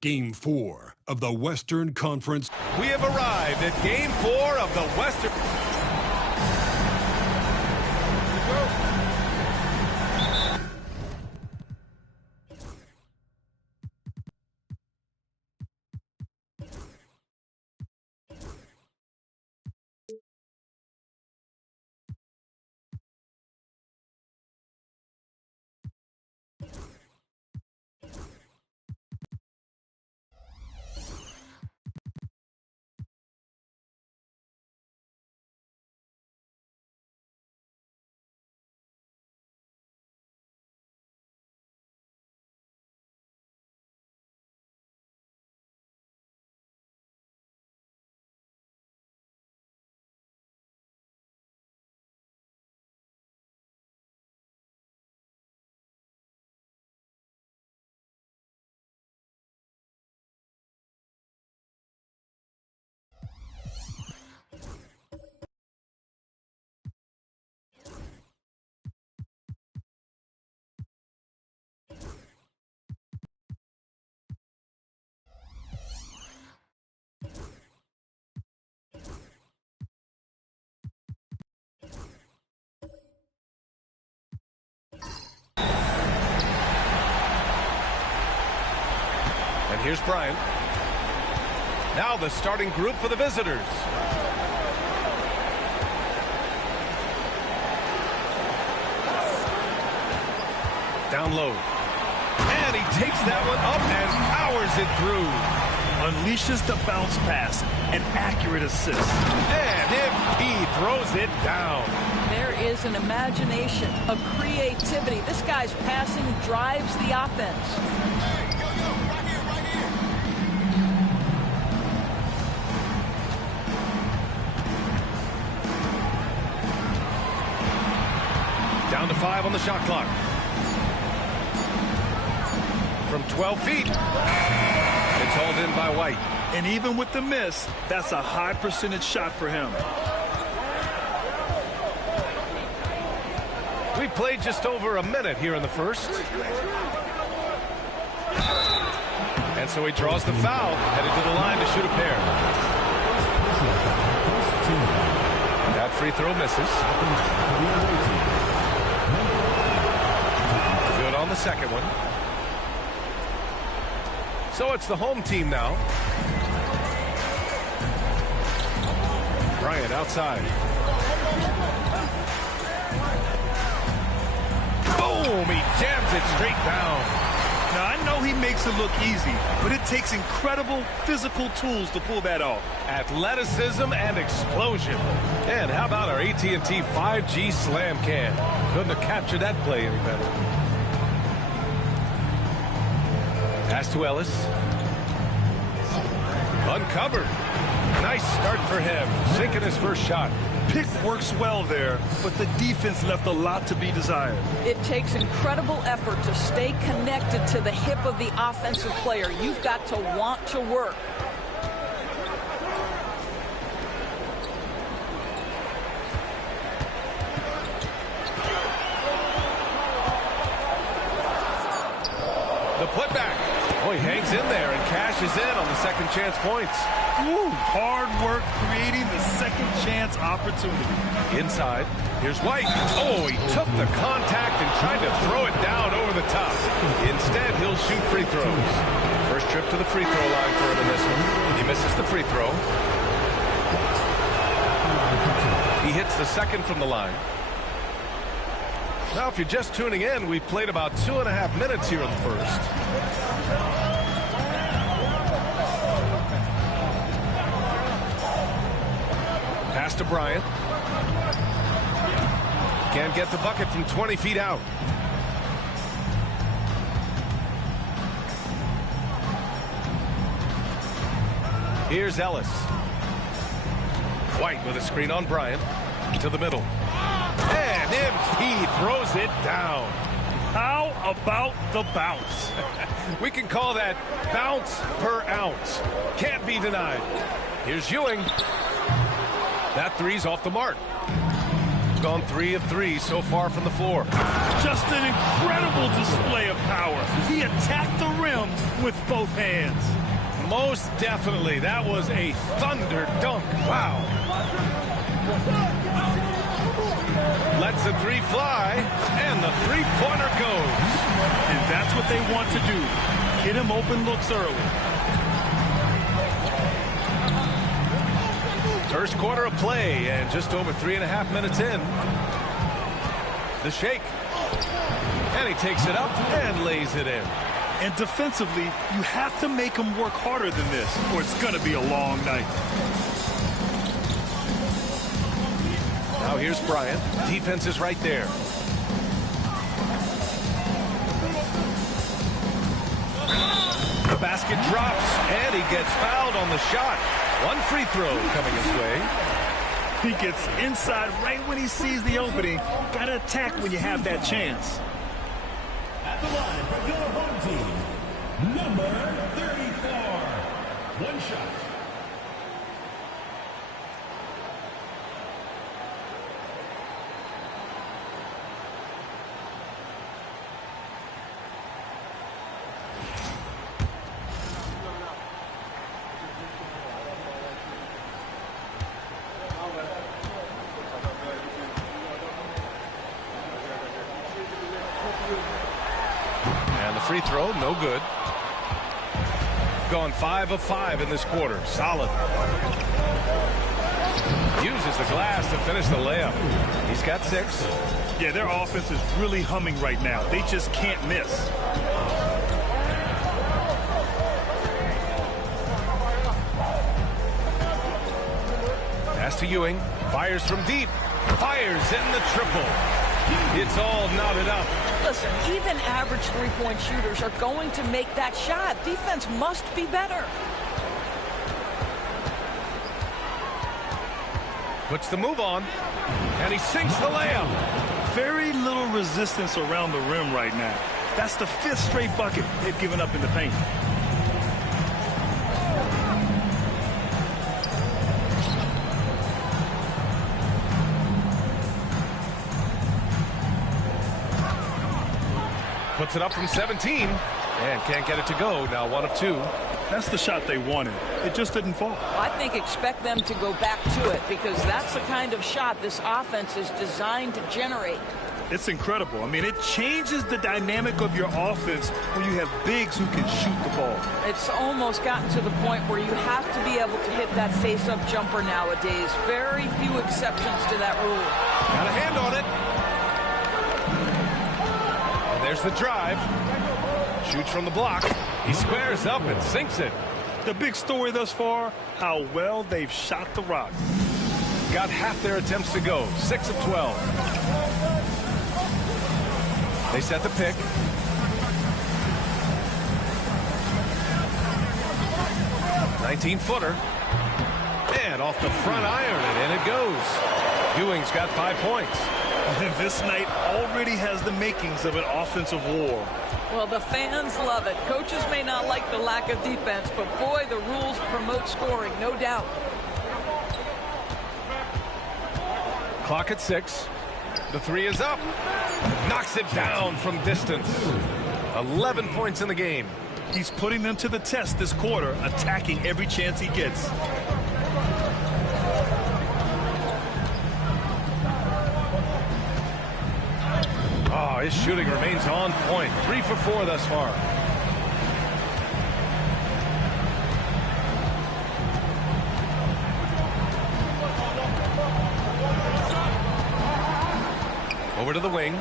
Game 4 of the Western Conference. We have arrived at Game 4 of the Western. And here's Bryant. Now the starting group for the visitors. Down low. And he takes that one up and powers it through. Unleashes the bounce pass. An accurate assist. And MP throws it down. There is an imagination, a creativity. This guy's passing drives the offense. Down to 5 on the shot clock. From 12 feet. It's hauled in by White. And even with the miss, that's a high percentage shot for him. We played just over a minute here in the first. And so he draws the foul, headed to the line to shoot a pair. That free throw misses. Good on the second one. So it's the home team now. Bryant outside. Boom! He jams it straight down. Now, I know he makes it look easy, but it takes incredible physical tools to pull that off. Athleticism and explosion. And how about our AT&T 5G slam cam? Couldn't have captured that play any better. Pass to Ellis. Uncovered. Nice start for him. Sinking his first shot. Pick works well there, but the defense left a lot to be desired. It takes incredible effort to stay connected to the hip of the offensive player. You've got to want to work. The putback. Oh, he hangs in there and cashes in on the second chance points. Woo, hard work creating the second chance opportunity. Inside, here's White. Oh, he took the contact and tried to throw it down over the top. Instead, he'll shoot free throws. First trip to the free throw line for him in this one. He misses the free throw. He hits the second from the line. Now, if you're just tuning in, we've played about 2.5 minutes here in the first. Pass to Bryant. Can't get the bucket from 20 feet out. Here's Ellis. White with a screen on Bryant. To the middle. And MP throws it down. How about the bounce? We can call that bounce per ounce. Can't be denied. Here's Ewing. That three's off the mark. Gone 3 of 3 so far from the floor. Just an incredible display of power. He attacked the rim with both hands. Most definitely. That was a thunder dunk. Wow. Lets the three fly, and the three-pointer goes. And that's what they want to do. Get him open looks early. First quarter of play, and just over 3.5 minutes in. The shake. And he takes it up and lays it in. And defensively, you have to make him work harder than this, or it's going to be a long night. Now here's Bryant. Defense is right there. The basket drops, and he gets fouled on the shot. One free throw coming his way. He gets inside right when he sees the opening. Got to attack when you have that chance. At the line for your home team, number 34. One shot. Free throw, no good. Gone 5 of 5 in this quarter. Solid. Uses the glass to finish the layup. He's got 6. Yeah, their offense is really humming right now. They just can't miss. Pass to Ewing. Fires from deep. Fires in the triple. It's all knotted up. Listen, even average three-point shooters are going to make that shot. Defense must be better. Puts the move on, and he sinks the layup. Very little resistance around the rim right now. That's the 5th straight bucket they've given up in the paint. Puts it up from 17 and can't get it to go. Now 1 of 2. That's the shot they wanted. It just didn't fall. I think expect them to go back to it because that's the kind of shot this offense is designed to generate. It's incredible. I mean, it changes the dynamic of your offense when you have bigs who can shoot the ball. It's almost gotten to the point where you have to be able to hit that face-up jumper nowadays. Very few exceptions to that rule. Got a hand on it. There's the drive. Shoots from the block. He squares up and sinks it. The big story thus far, how well they've shot the rock. Got half their attempts to go. 6 of 12. They set the pick. (19-footer). And off the front iron, and in it goes. Ewing's got 5 points. And this night already has the makings of an offensive war. Well, the fans love it. Coaches may not like the lack of defense, but boy, the rules promote scoring, no doubt. Clock at 6. The 3 is up. Knocks it down from distance. 11 points in the game. He's putting them to the test this quarter, attacking every chance he gets. Oh, his shooting remains on point. 3 for 4 thus far. Over to the wing.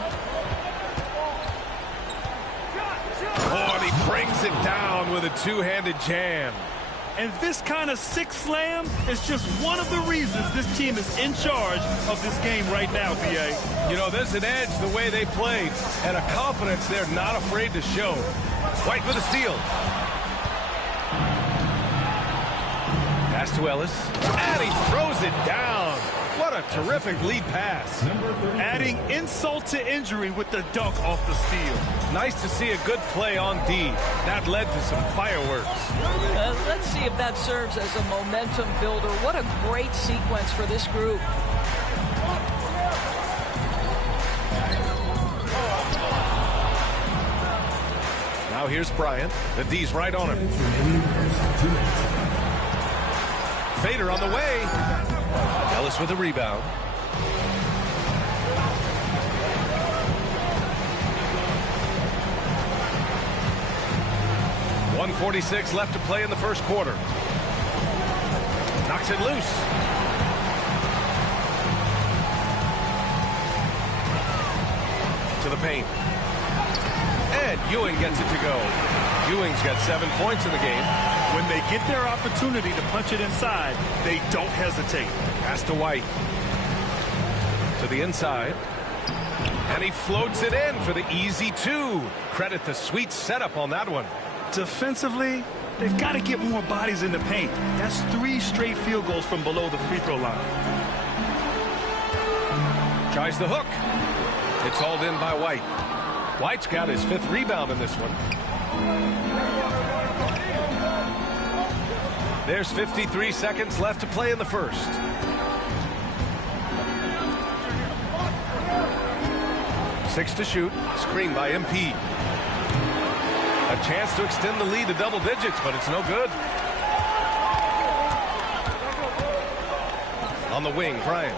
Oh, and he brings it down with a two-handed jam. And this kind of sick slam is just one of the reasons this team is in charge of this game right now, B.A. You know, there's an edge the way they played and a confidence they're not afraid to show. White with a steal. Pass to Ellis. And he throws it down. What a terrific lead pass. Adding insult to injury with the dunk off the steal. Nice to see a good play on D. That led to some fireworks. Let's see if that serves as a momentum builder. What a great sequence for this group. Now here's Bryant. The D's right on him. Fader on the way. Ellis with a rebound. .146 left to play in the first quarter. Knocks it loose. To the paint. And Ewing gets it to go. Ewing's got 7 points in the game. When they get their opportunity to punch it inside, they don't hesitate. Pass to White. To the inside. And he floats it in for the easy 2. Credit the sweet setup on that one. Defensively, they've got to get more bodies in the paint. That's 3 straight field goals from below the free throw line. Tries the hook. It's hauled in by White. White's got his 5th rebound in this one. There's 53 seconds left to play in the first. Six to shoot. Screen by MP. A chance to extend the lead to double digits, but it's no good. On the wing, Bryant.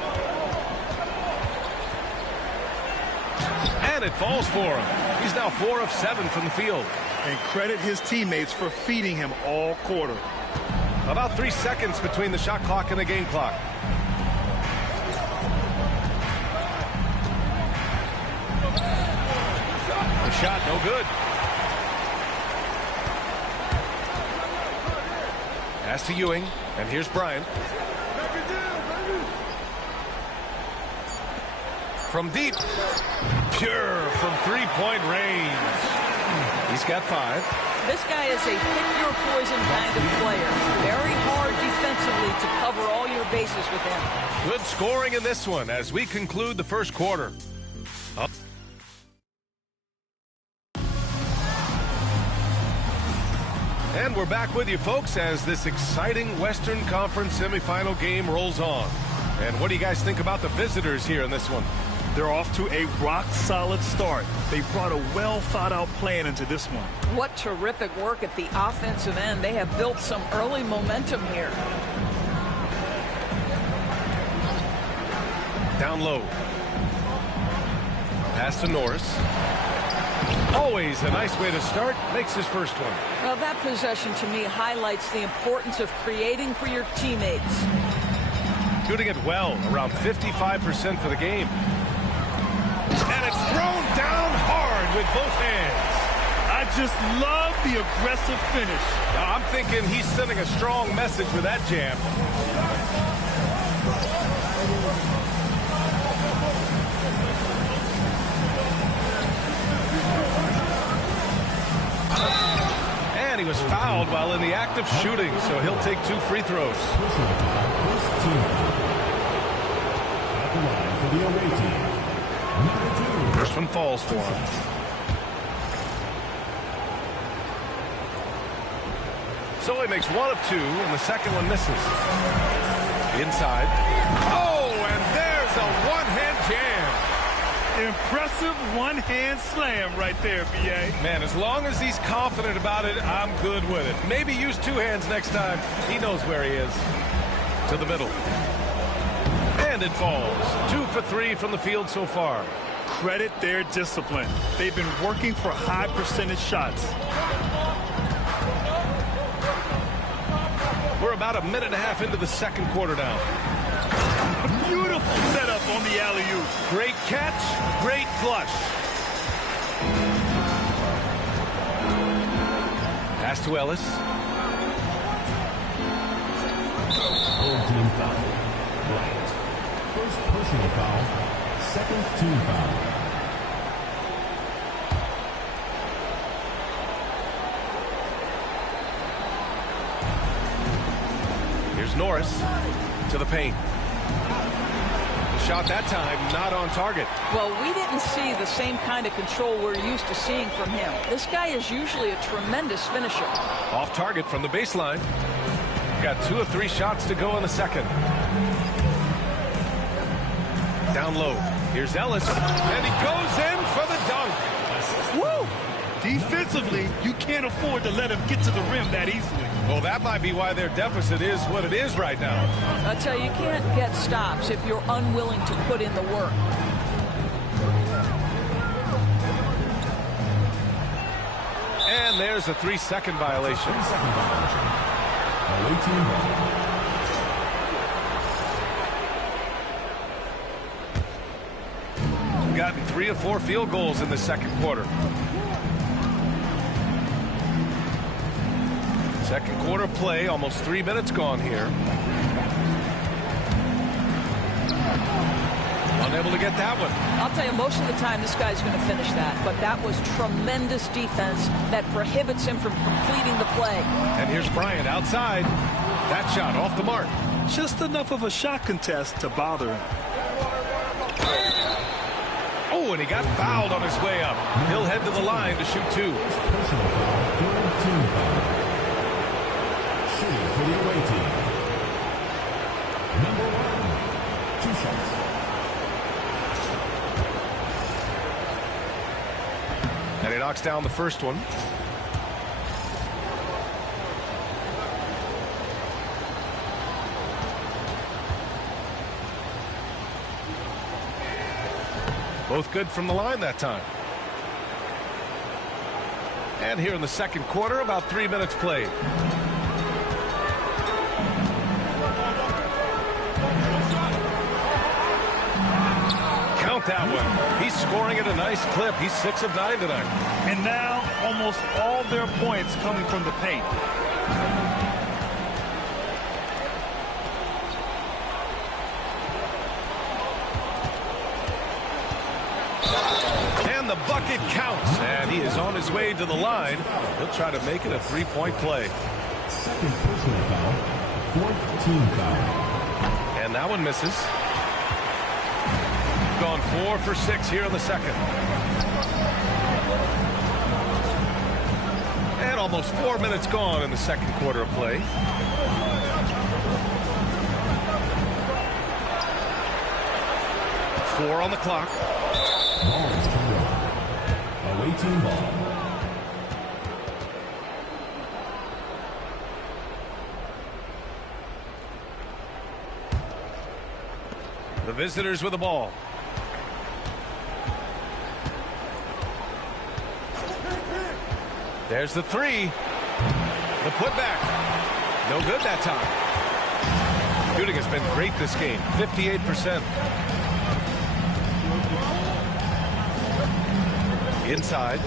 And it falls for him. He's now 4 of 7 from the field. And credit his teammates for feeding him all quarter. About 3 seconds between the shot clock and the game clock. The shot, no good. Pass to Ewing, and here's Bryant. From deep. Pure from three-point range. He's got 5. This guy is a pick-your-poison kind of player. Very hard defensively to cover all your bases with him. Good scoring in this one as we conclude the first quarter. And we're back with you, folks, as this exciting Western Conference semifinal game rolls on. And what do you guys think about the visitors here in this one? They're off to a rock-solid start. They brought a well-thought-out plan into this one. What terrific work at the offensive end. They have built some early momentum here. Down low. Pass to Norris. Always a nice way to start. Makes his first one. Well, that possession to me highlights the importance of creating for your teammates. Shooting it well, around 55% for the game. And it's thrown down hard with both hands. I just love the aggressive finish. Now, I'm thinking he's sending a strong message with that jam. And he was fouled while in the act of shooting, so he'll take 2 free throws. First one falls for him. So he makes 1 of 2, and the second one misses. Inside. Oh, and there's a one-hand jam. Impressive one-hand slam right there, B.A. Man, as long as he's confident about it, I'm good with it. Maybe use 2 hands next time. He knows where he is. To the middle. And it falls. 2 for 3 from the field so far. Credit their discipline. They've been working for high percentage shots. We're about a minute and a half into the second quarter now. A beautiful setup on the alley-oop. Great catch, great flush. Pass to Ellis. Home team foul. Bryant. First personal foul. Second team foul. Here's Norris to the paint. The shot that time not on target. Well, we didn't see the same kind of control we're used to seeing from him. This guy is usually a tremendous finisher. Off target from the baseline. Got 2 of 3 shots to go in the second. Down low. Here's Ellis. And he goes in for the dunk. Woo! Defensively, you can't can't afford to let him get to the rim that easily. Well, that might be why their deficit is what it is right now. I tell you, you can't get stops if you're unwilling to put in the work. And there's a 3-second violation. We've gotten 3 of 4 field goals in the second quarter. Second quarter play, almost 3 minutes gone here. Unable to get that one. I'll tell you, most of the time this guy's going to finish that, but that was tremendous defense that prohibits him from completing the play. And here's Bryant outside. That shot off the mark. Just enough of a shot contest to bother him. Oh, and he got fouled on his way up. He'll head to the line to shoot 2. Shooting for the away team. Number 1, 2 shots. And he knocks down the first one. Both good from the line that time. And here in the second quarter, about 3 minutes played. Count that one. He's scoring at a nice clip. He's 6 of 9 tonight. And now almost all their points coming from the paint. And the bucket counts. And he is on his way to the line. He'll try to make it a 3-point play. Second personal foul. 4th team foul. And that one misses. Gone 4 for 6 here in the second. And almost 4 minutes gone in the second quarter of play. Four on the clock. Ball is turned over. Away team ball. The visitors with the ball. There's the 3. The putback. No good that time. Shooting has been great this game. 58%. Inside.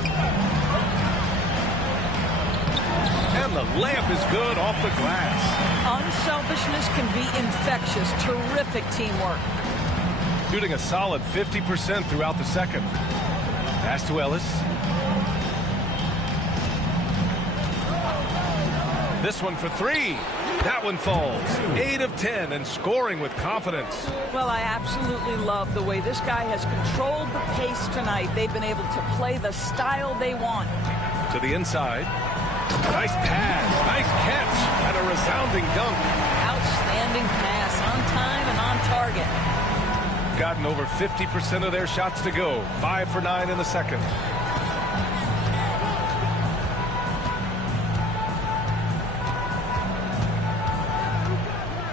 And the layup is good off the glass. Unselfishness can be infectious. Terrific teamwork. Shooting a solid 50% throughout the second. Pass to Ellis. This one for 3. That one falls. 8 of 10 and scoring with confidence. Well, I absolutely love the way this guy has controlled the pace tonight. They've been able to play the style they want. To the inside. Nice pass. Nice catch. And a resounding dunk. Outstanding pass. On time and on target. Gotten over 50% of their shots to go. 5 for 9 in the second.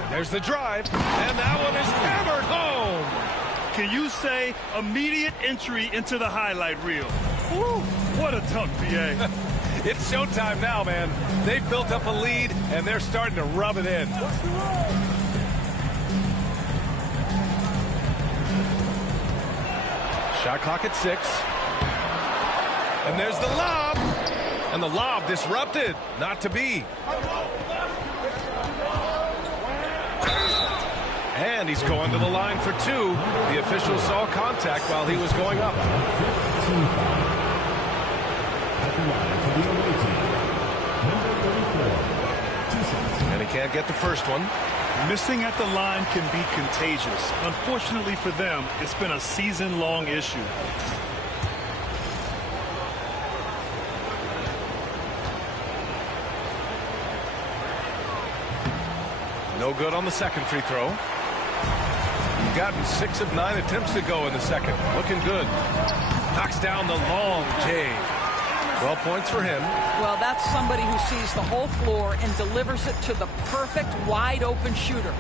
There's the drive, and that one is hammered home. Can you say immediate entry into the highlight reel? Woo, what a dunk, BA. It's showtime now, man. They've built up a lead, and they're starting to rub it in. Shot clock at 6. And there's the lob. And the lob disrupted. Not to be. And he's going to the line for 2. The official saw contact while he was going up. And he can't get the first one. Missing at the line can be contagious. Unfortunately for them, it's been a season-long issue. No good on the second free throw. Gotten 6 of 9 attempts to go in the second. Looking good. Knocks down the long J. 12 points for him. Well, that's somebody who sees the whole floor and delivers it to the perfect wide-open shooter.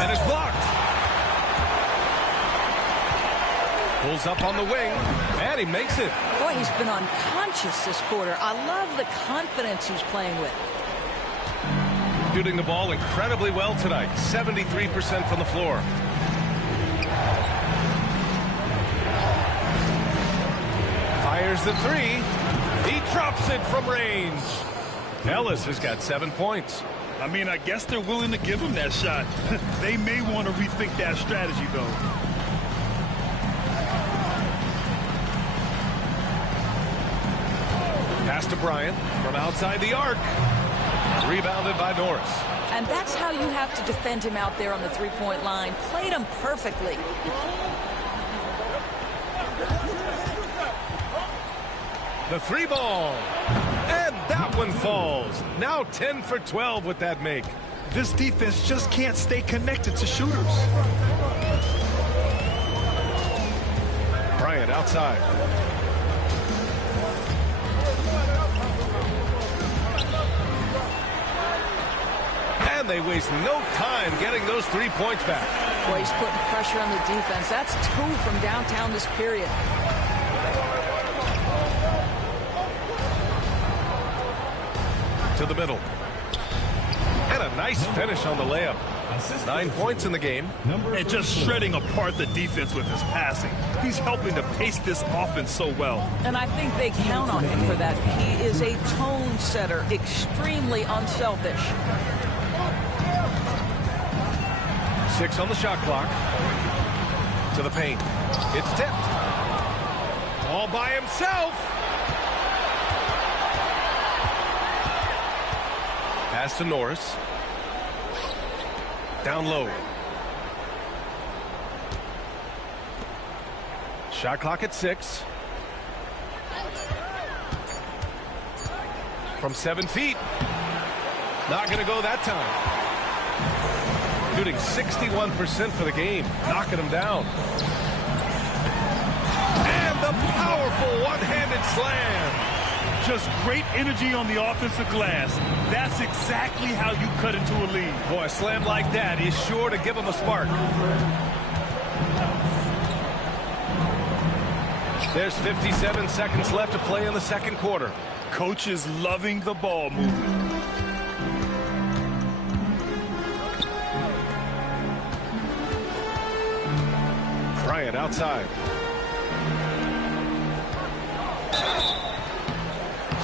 And it's blocked. Pulls up on the wing, and he makes it. Boy, he's been unconscious this quarter. I love the confidence he's playing with. Shooting the ball incredibly well tonight. 73% from the floor. Fires the three. He drops it from range. Ellis has got 7 points. I mean, I guess they're willing to give him that shot. They may want to rethink that strategy, though. Pass to Bryant from outside the arc. Rebounded by Norris. And that's how you have to defend him out there on the three-point line. Played him perfectly. The three ball. And that one falls. Now 10 for 12 with that make. This defense just can't stay connected to shooters. Bryant outside. And they waste no time getting those 3 points back. Boy, he's putting pressure on the defense. That's 2 from downtown this period. To the middle. And a nice finish on the layup. 9 points in the game. And just shredding apart the defense with his passing. He's helping to pace this offense so well. And I think they count on him for that. He is a tone setter, extremely unselfish. 6 on the shot clock. To the paint. It's tipped. All by himself. Pass to Norris. Down low. Shot clock at 6. From 7 feet. Not going to go that time. Shooting 61% for the game. Knocking him down. And the powerful one-handed slam. Just great energy on the offensive glass. That's exactly how you cut into a lead. Boy, a slam like that is sure to give him a spark. There's 57 seconds left to play in the second quarter. Coach is loving the ball movement. Bryant outside.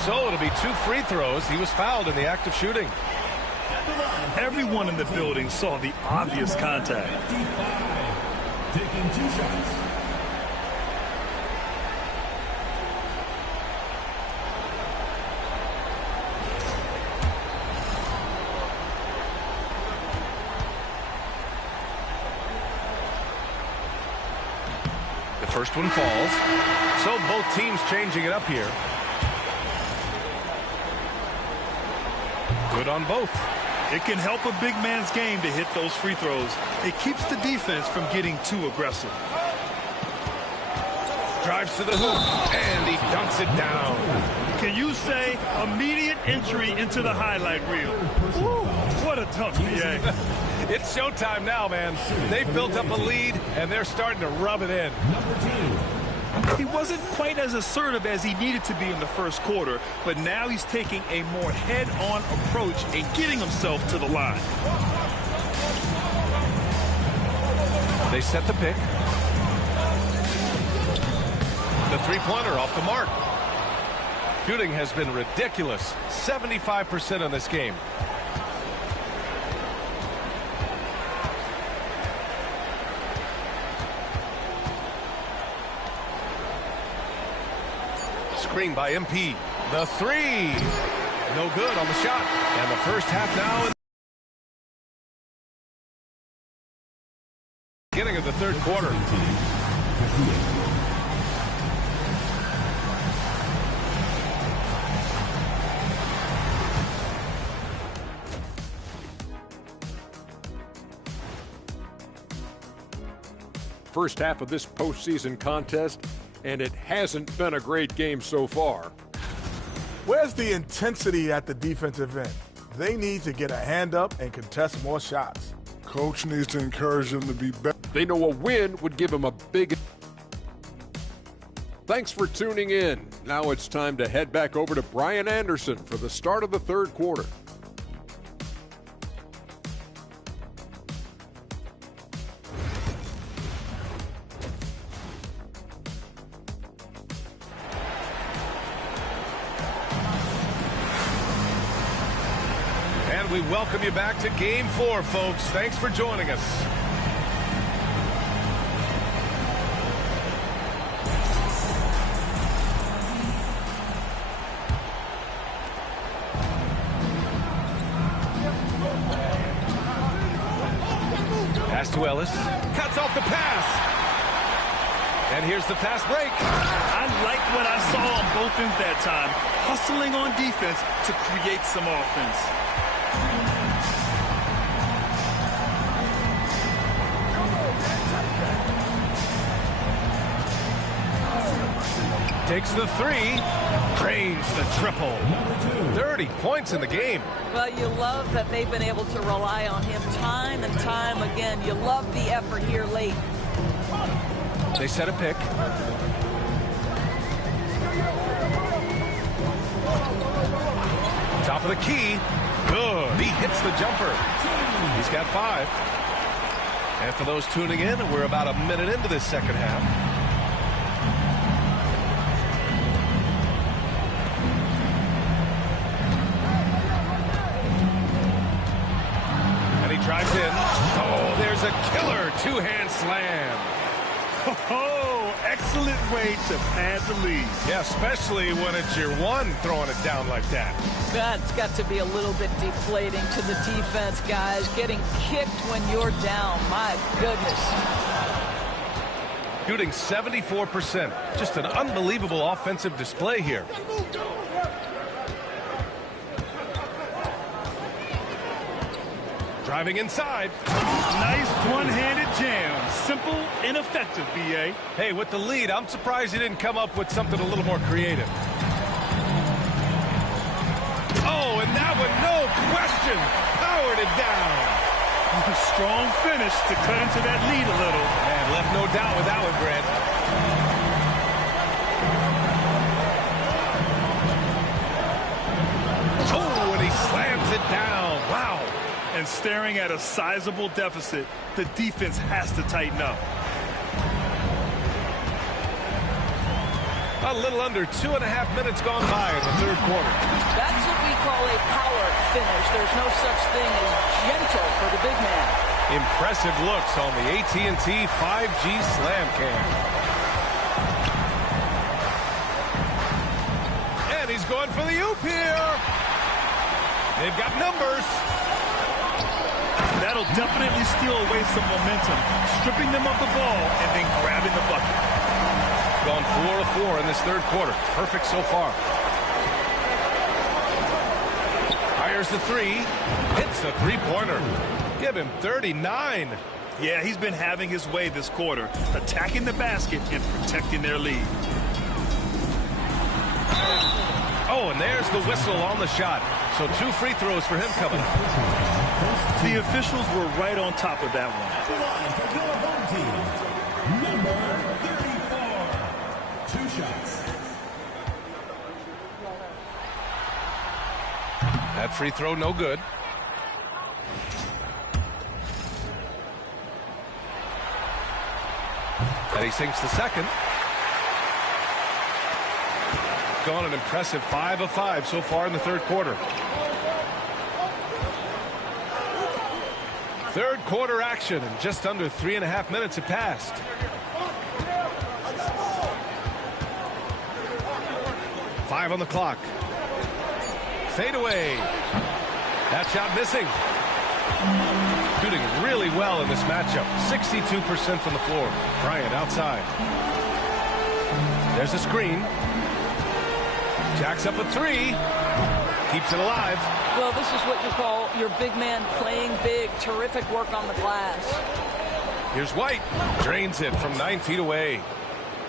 So it'll be 2 free throws. He was fouled in the act of shooting. Everyone in the building saw the obvious contact. Taking 2 shots. The first one falls. So both teams changing it up here. Good on both. It can help a big man's game to hit those free throws. It keeps the defense from getting too aggressive. Drives to the hoop, and he dunks it down. Can you say immediate entry into the highlight reel? Ooh, what a dunk, BA. It's showtime now, man. They've built up a lead, and they're starting to rub it in. He wasn't quite as assertive as he needed to be in the first quarter, but now he's taking a more head-on approach and getting himself to the line. They set the pick. The three-pointer off the mark. Shooting has been ridiculous. 75% in this game. Screen by MP. The three. No good on the shot. And the first half now. Beginning of the third quarter. first half of this postseason contest, and it hasn't been a great game so far. Where's the intensity at the defensive end? They need to get a hand up and contest more shots. Coach needs to encourage them to be better. They know a win would give them a big... Thanks for tuning in. Now it's time to head back over to Brian Anderson for the start of the third quarter. And we welcome you back to Game 4, folks. Thanks for joining us. Pass to Ellis. Cuts off the pass. And here's the fast break. I like what I saw on both ends that time. Hustling on defense to create some offense. Takes the three. Drains the triple. 30 points in the game. Well, you love that they've been able to rely on him time and time again. You love the effort here late. They set a pick. Top of the key. Good. He hits the jumper. He's got 5. And for those tuning in, we're about a minute into this second half. Drives in. Oh, there's a killer two-hand slam. Oh, excellent way to pad the lead. Yeah, especially when it's your one throwing it down like that. That's got to be a little bit deflating to the defense, guys. Getting kicked when you're down. My goodness. Shooting 74%. Just an unbelievable offensive display here. Driving inside. Nice one-handed jam. Simple and effective, B.A. Hey, with the lead, I'm surprised he didn't come up with something a little more creative. Oh, and that one, no question, powered it down. Strong finish to cut into that lead a little. Man, left no doubt with that one, Grant. Oh, and he slams it down. Wow. And staring at a sizable deficit, the defense has to tighten up. A little under 2.5 minutes gone by in the third quarter. That's what we call a power finish. There's no such thing as gentle for the big man. Impressive looks on the AT&T 5G Slam Cam. And he's going for the oop here. They've got numbers. That'll definitely steal away some momentum, stripping them of the ball and then grabbing the bucket. Gone 4 of 4 in this third quarter. Perfect so far. Fires the three. Hits the three-pointer. Give him 39. Yeah, he's been having his way this quarter, attacking the basket and protecting their lead. Oh, and there's the whistle on the shot. So 2 free throws for him coming. The officials were right on top of that one. Number 34. 2 shots. That free throw no good. And he sinks the second. Gone an impressive 5 of 5 so far in the third quarter. Third quarter action, and just under 3.5 minutes have passed. Five on the clock. Fade away. That shot missing. Shooting really well in this matchup. 62% from the floor. Bryant outside. There's a screen. Jacks up a 3. Keeps it alive. Well, this is what you call your big man playing big. Terrific work on the glass. Here's White. Drains it from 9 feet away.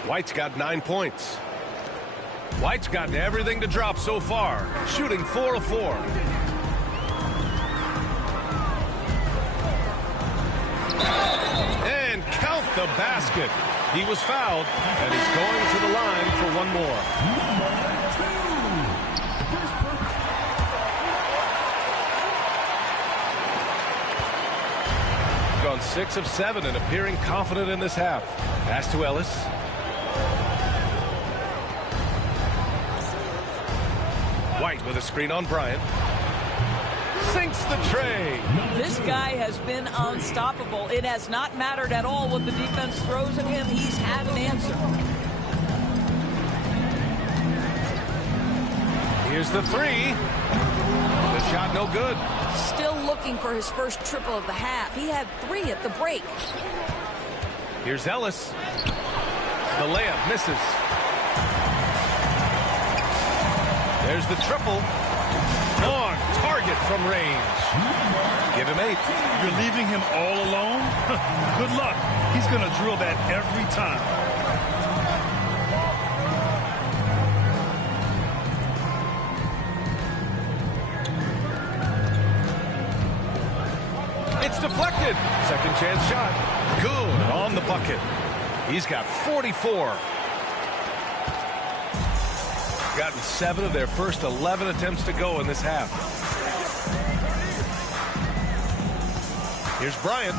White's got 9 points. White's gotten everything to drop so far. Shooting 4 of 4. And count the basket. He was fouled, and he's going to the line for one more. Gone 6 of 7 and appearing confident in this half. Pass to Ellis. White with a screen on Bryant. Sinks the tray. This guy has been unstoppable. It has not mattered at all what the defense throws at him. He's had an answer. Here's the 3. The shot no good. Still looking for his first triple of the half. He had 3 at the break. Here's Ellis. The layup misses. There's the triple. On target from range. Give him 8. You're leaving him all alone? Good luck. He's going to drill that every time. It's deflected. Second chance shot. Good on the bucket. He's got 44. Gotten 7 of their first 11 attempts to go in this half. Here's Bryant.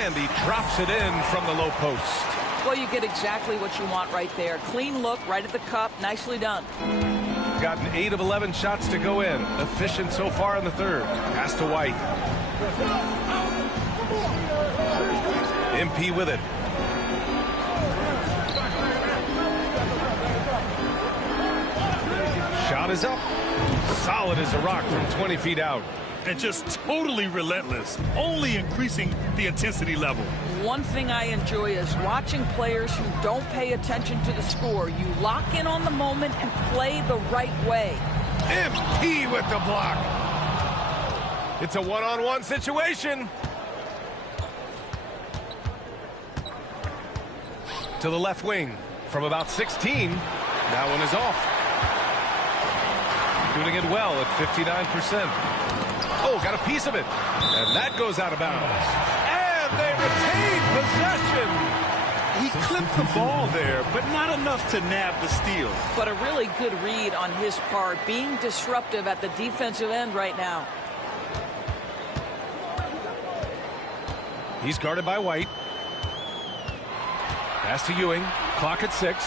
And he drops it in from the low post. Well, you get exactly what you want right there. Clean look right at the cup. Nicely done. Gotten 8 of 11 shots to go in. Efficient so far in the third. Pass to White. MP with it. Shot is up. Solid as a rock from 20 feet out. And just totally relentless, only increasing the intensity level. One thing I enjoy is watching players who don't pay attention to the score. You lock in on the moment and play the right way. MP with the block. It's a one-on-one situation. To the left wing from about 16. That one is off. Shooting it well at 59%. Oh, got a piece of it. And that goes out of bounds. And they retain possession. He clipped the ball there, but not enough to nab the steal. But a really good read on his part, being disruptive at the defensive end right now. He's guarded by White. Pass to Ewing. Clock at 6.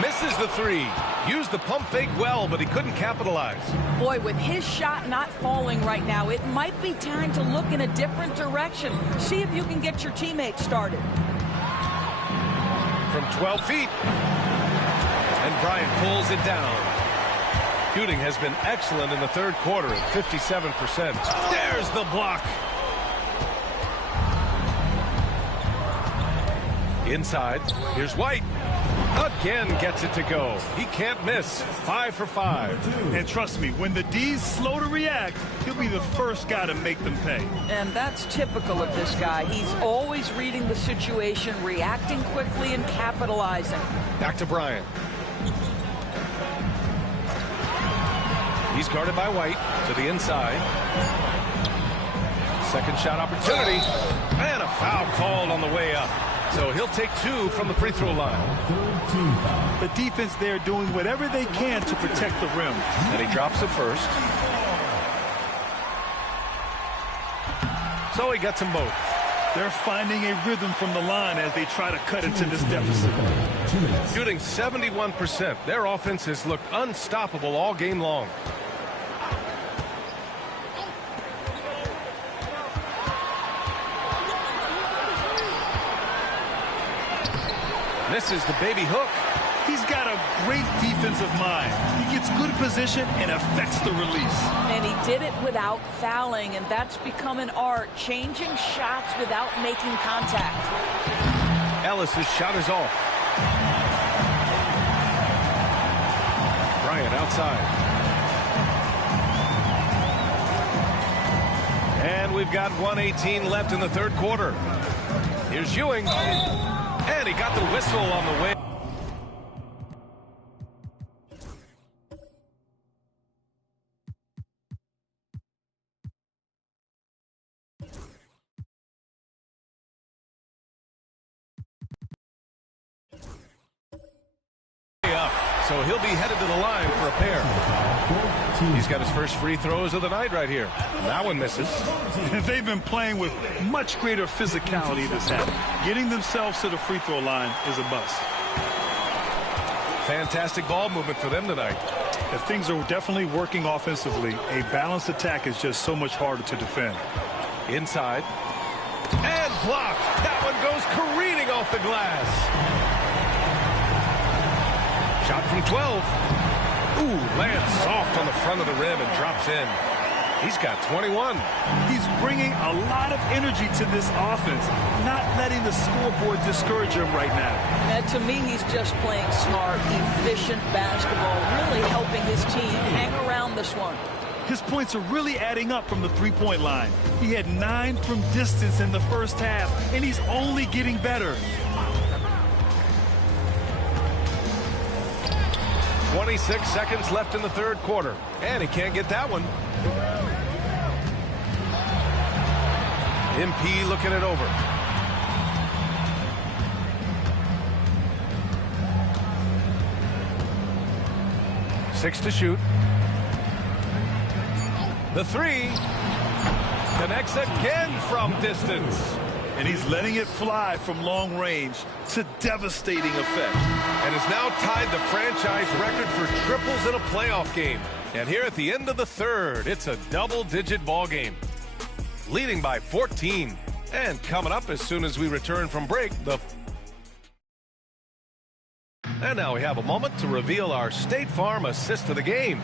Misses the 3. Used the pump fake well, but he couldn't capitalize. Boy, with his shot not falling right now, it might be time to look in a different direction. See if you can get your teammates started. From 12 feet. And Bryant pulls it down. Shooting has been excellent in the third quarter at 57%. There's the block. Inside. Here's White. Again gets it to go. He can't miss. 5 for 5. And trust me, when the D's slow to react, he'll be the first guy to make them pay. And that's typical of this guy. He's always reading the situation, reacting quickly, and capitalizing. Back to Bryant. He's guarded by White to the inside. Second shot opportunity. And a foul called on the way up. So he'll take 2 from the free throw line. The defense there doing whatever they can to protect the rim. And he drops it first. So he gets them both. They're finding a rhythm from the line as they try to cut into this deficit. Shooting 71%. Their offense has looked unstoppable all game long. Misses the baby hook. He's got a great defensive mind. He gets good position and affects the release. And he did it without fouling, and that's become an art, changing shots without making contact. Ellis's shot is off. Bryant outside. And we've got 1:18 left in the third quarter. Here's Ewing. And he got the whistle on the way. So he'll be headed to the line for a pair. He's got his first free throws of the night right here. That one misses. They've been playing with much greater physicality this half. Getting themselves to the free throw line is a bust. Fantastic ball movement for them tonight. If things are definitely working offensively, a balanced attack is just so much harder to defend. Inside. And blocked. That one goes careening off the glass. Shot from 12. Ooh, lands soft on the front of the rim and drops in. He's got 21. He's bringing a lot of energy to this offense, not letting the scoreboard discourage him right now. And to me, he's just playing smart, efficient basketball, really helping his team hang around this one. His points are really adding up from the three-point line. He had 9 from distance in the first half, and he's only getting better. 26 seconds left in the third quarter. And he can't get that one. MP looking it over. Six to shoot. The three. Connects again from distance. And he's letting it fly from long range to devastating effect. And has now tied the franchise record for triples in a playoff game. And here at the end of the third, it's a double-digit ball game. Leading by 14. And coming up as soon as we return from break, And now we have a moment to reveal our State Farm assist of the game.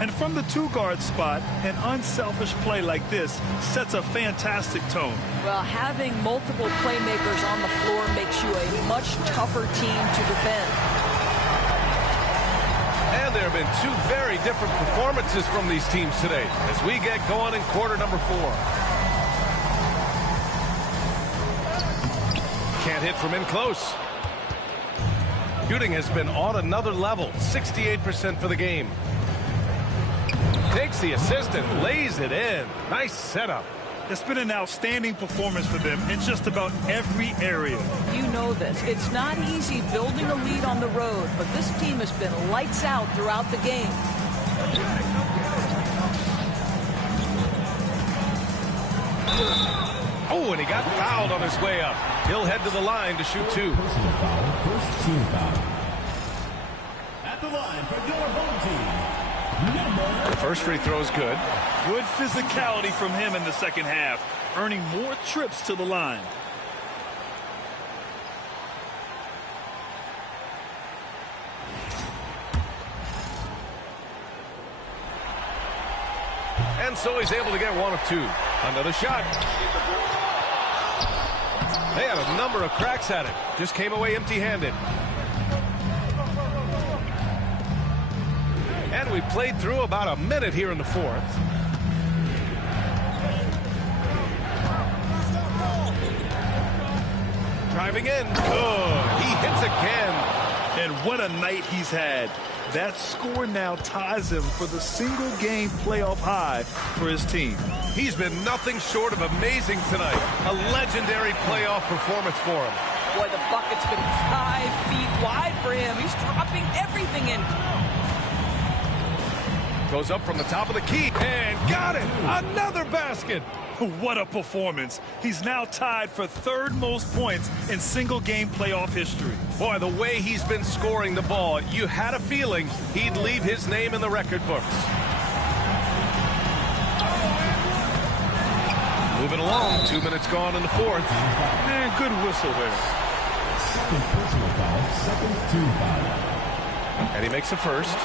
And from the two-guard spot, an unselfish play like this sets a fantastic tone. Well, having multiple playmakers on the floor makes you a much tougher team to defend. And there have been two very different performances from these teams today as we get going in quarter number 4. Can't hit from in close. Shooting has been on another level, 68% for the game. Takes the assist and lays it in. Nice setup. It's been an outstanding performance for them in just about every area. You know this. It's not easy building a lead on the road, but this team has been lights out throughout the game. Oh, and he got fouled on his way up. He'll head to the line to shoot 2. Personal foul, first team foul. At the line for your home team. The first free throw is good. Good physicality from him in the second half, earning more trips to the line. And so he's able to get 1 of 2. Another shot. They had a number of cracks at it. Just came away empty-handed. And we played through about a minute here in the fourth. Driving in. Good. He hits again. And what a night he's had. That score now ties him for the single-game playoff high for his team. He's been nothing short of amazing tonight. A legendary playoff performance for him. Boy, the bucket's been 5 feet wide for him. He's dropping everything in. Goes up from the top of the key and got it. Another basket. What a performance. He's now tied for third most points in single-game playoff history. Boy, the way he's been scoring the ball, you had a feeling he'd leave his name in the record books. Moving along, 2 minutes gone in the fourth. Man, good whistle there. Second personal foul, second team foul. And he makes the first.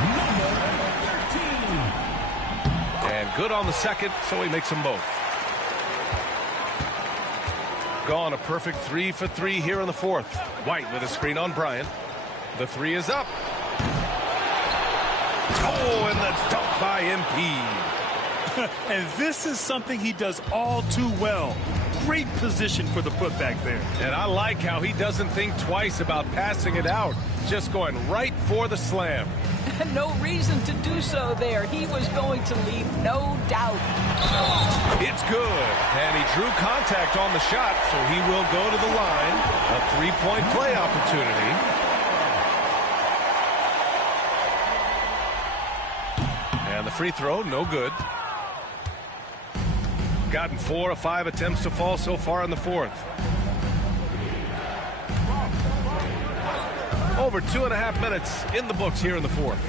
Number 13. And good on the second, so he makes them both. Gone a perfect 3 for 3 here in the fourth. White with a screen on Bryant. The 3 is up. Oh, and the dunk by MP. And this is something he does all too well. Great position for the putback there. And I like how he doesn't think twice about passing it out. Just going right for the slam. No reason to do so there. He was going to leave, no doubt. It's good. And he drew contact on the shot, so he will go to the line. A three-point play opportunity. And the free throw, no good. Gotten 4 of 5 attempts to fall so far in the fourth. Over 2.5 minutes in the books here in the fourth.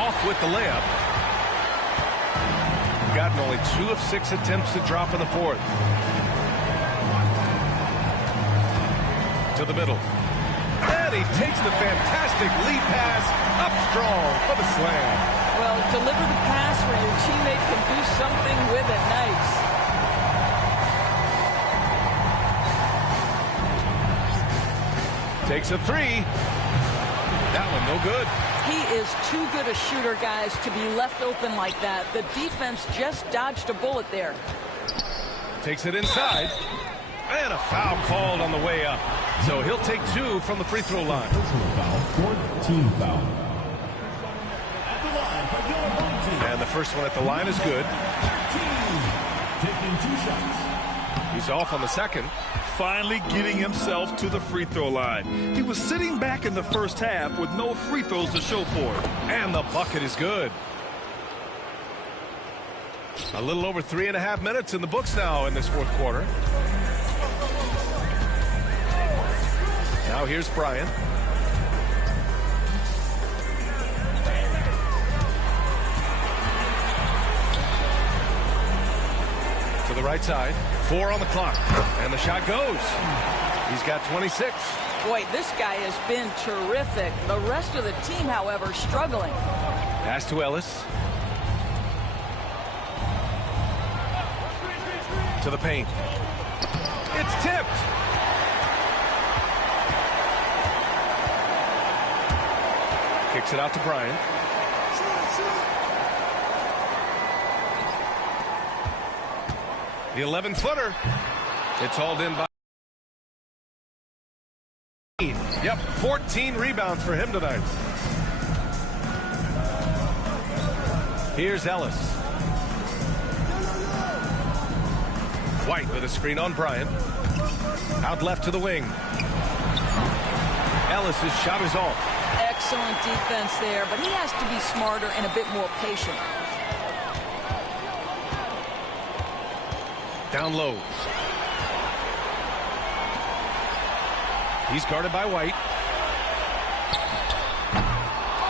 Off with the layup. Gotten only 2 of 6 attempts to drop in the fourth. To the middle. And he takes the fantastic lead pass up strong for the slam. Well, deliver the pass where your teammate can do something with it. Nice. Takes a three. That one no good. He is too good a shooter, guys, to be left open like that. The defense just dodged a bullet there. Takes it inside. And a foul called on the way up. So he'll take 2 from the free throw line. Personal foul, 14 foul. And the first one at the line is good. Taking 2 shots. He's off on the second. Finally getting himself to the free throw line. He was sitting back in the first half with no free throws to show for it. And the bucket is good. A little over 3.5 minutes in the books now in this fourth quarter. Now here's Bryant. To the right side. 4 on the clock. And the shot goes. He's got 26. Boy, this guy has been terrific. The rest of the team, however, struggling. Pass to Ellis. To the paint. It's tipped. Kicks it out to Bryant. The 11-footer. It's hauled in by. Yep, 14 rebounds for him tonight. Here's Ellis. White with a screen on Bryant. Out left to the wing. Ellis's shot is off. Excellent defense there, but he has to be smarter and a bit more patient. Down low. He's guarded by White.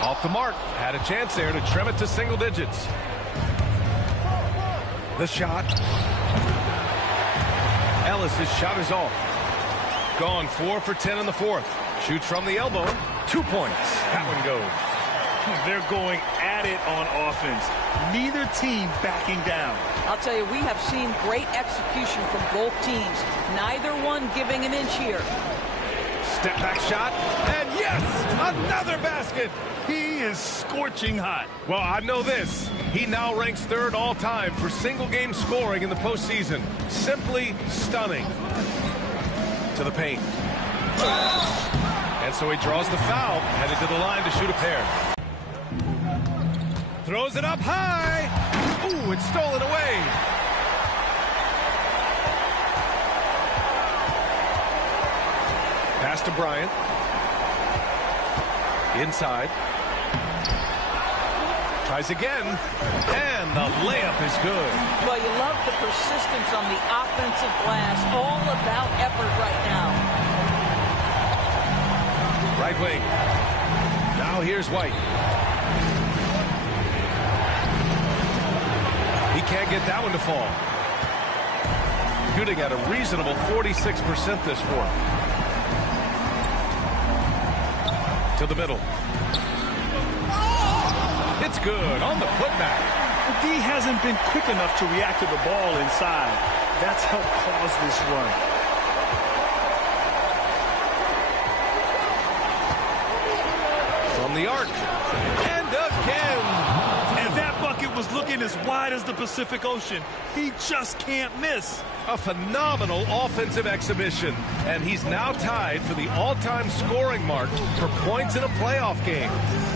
Off the mark. Had a chance there to trim it to single digits. The shot. Ellis's shot is off. Gone 4 for 10 in the fourth. Shoots from the elbow. 2 points. That one goes. They're going at it on offense. Neither team backing down. I'll tell you, we have seen great execution from both teams. Neither one giving an inch here. Step back shot. And yes, another basket. He is scorching hot. Well, I know this. He now ranks 3rd all time for single game scoring in the postseason. Simply stunning. To the paint. And so he draws the foul, headed to the line to shoot a pair. Throws it up high. Ooh, it's stolen away. Pass to Bryant. Inside. Tries again. And the layup is good. Well, you love the persistence on the offensive glass. All about effort right now. Right wing. Now here's White. He can't get that one to fall. Shooting at a reasonable 46% this fourth. To the middle. It's good on the putback. The D hasn't been quick enough to react to the ball inside. That's helped cause this run. From the arc. And again. And that bucket was looking as wide as the Pacific Ocean. He just can't miss. A phenomenal offensive exhibition, and he's now tied for the all-time scoring mark for points in a playoff game.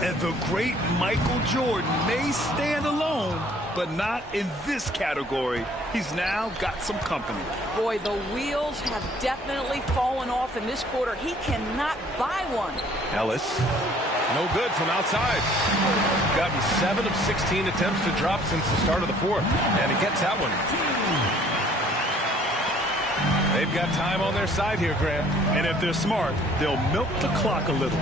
And the great Michael Jordan may stand alone, but not in this category. He's now got some company. Boy, the wheels have definitely fallen off in this quarter. He cannot buy one. Ellis, no good from outside. Gotten 7 of 16 attempts to drop since the start of the fourth, and he gets that one. They've got time on their side here, Grant. And if they're smart, they'll milk the clock a little.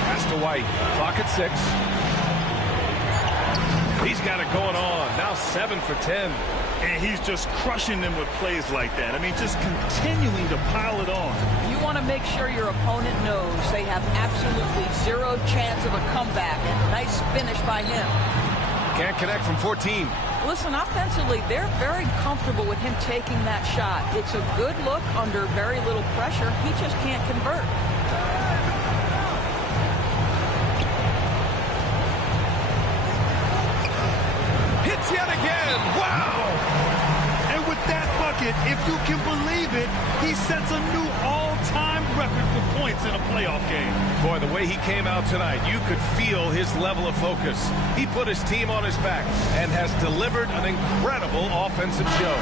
Pass to White. Clock at 6. He's got it going on. Now 7 for 10. And he's just crushing them with plays like that. I mean, just continuing to pile it on. You want to make sure your opponent knows they have absolutely zero chance of a comeback. And nice finish by him. Can't connect from 14. Listen, offensively, they're very comfortable with him taking that shot. It's a good look under very little pressure. He just can't convert. Hits yet again. Wow! And with that bucket, if you can believe it, he sets a new all-time record for points in a playoff game. Boy, the way he came out tonight, you could feel his level of focus. He put his team on his back and has delivered an incredible offensive show.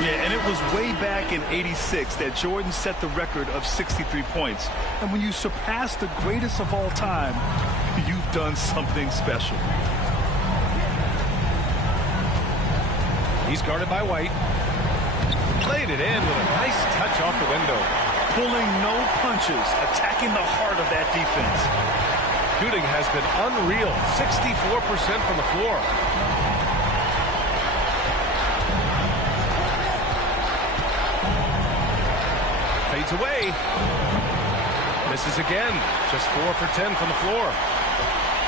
Yeah, and it was way back in '86 that Jordan set the record of 63 points. And when you surpass the greatest of all time, you've done something special. He's guarded by White. Played it in with a nice touch off the window. Pulling no punches, attacking the heart of that defense. Shooting has been unreal, 64% from the floor. Fades away. Misses again, just 4 for 10 from the floor.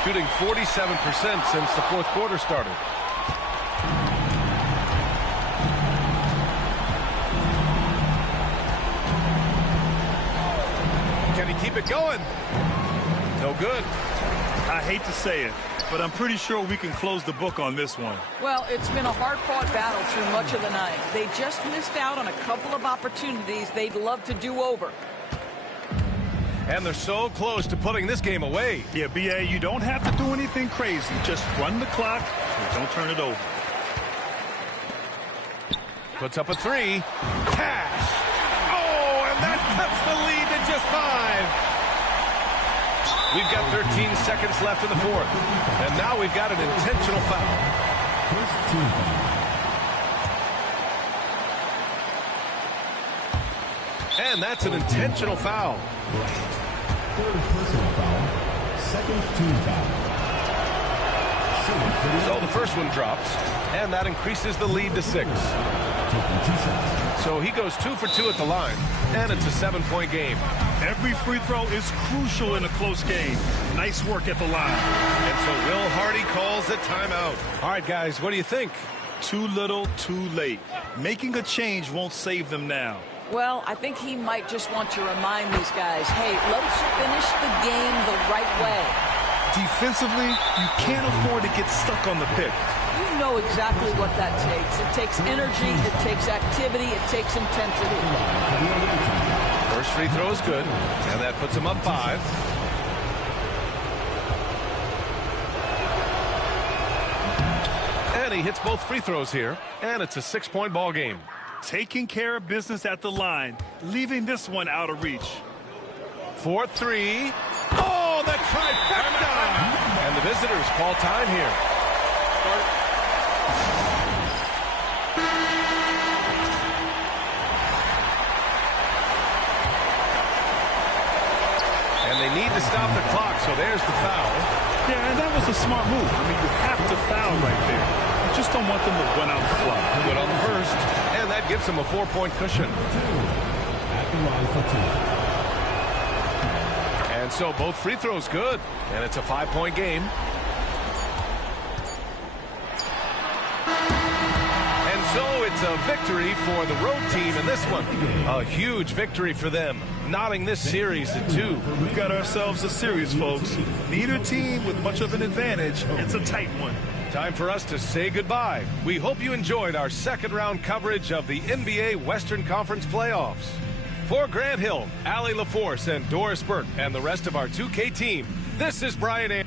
Shooting 47% since the fourth quarter started. Keep it going. No good. I hate to say it, but I'm pretty sure we can close the book on this one. Well, it's been a hard-fought battle through much of the night. They just missed out on a couple of opportunities they'd love to do over. And they're so close to putting this game away. Yeah, B.A., you don't have to do anything crazy. Just run the clock and don't turn it over. Puts up a 3. Cash. Oh, and that cuts the lead to just 5. We've got 13 seconds left in the fourth. And now we've got an intentional foul. And that's an intentional foul. Third personal foul. Second team foul. So the first one drops, and that increases the lead to 6. So he goes 2 for 2 at the line, and it's a 7-point game. Every free throw is crucial in a close game. Nice work at the line. And so Will Hardy calls a timeout. All right, guys, what do you think? Too little, too late. Making a change won't save them now. Well, I think he might just want to remind these guys, hey, let's finish the game the right way. Defensively, you can't afford to get stuck on the pick. You know exactly what that takes. It takes energy, it takes activity, it takes intensity. First free throw is good, and that puts him up 5. And he hits both free throws here, and it's a 6-point ball game. Taking care of business at the line, leaving this one out of reach. 4-3. Oh, that trifecta! And the visitors call time here. And they need to stop the clock, so there's the foul. Yeah, and that was a smart move. I mean, you have to foul right there. You just don't want them to run out the clock. Good on the first, and that gives them a 4-point cushion. At the line for 2. And so both free throws good, and it's a 5-point game. And so it's it's a victory for the road team in this one. A huge victory for them, knotting this series at 2. We've got ourselves a series, folks. Neither team with much of an advantage. It's a tight one. Time for us to say goodbye. We hope you enjoyed our second-round coverage of the NBA Western Conference Playoffs. For Grant Hill, Allie LaForce, and Doris Burke, and the rest of our 2K team, this is Brian Anderson.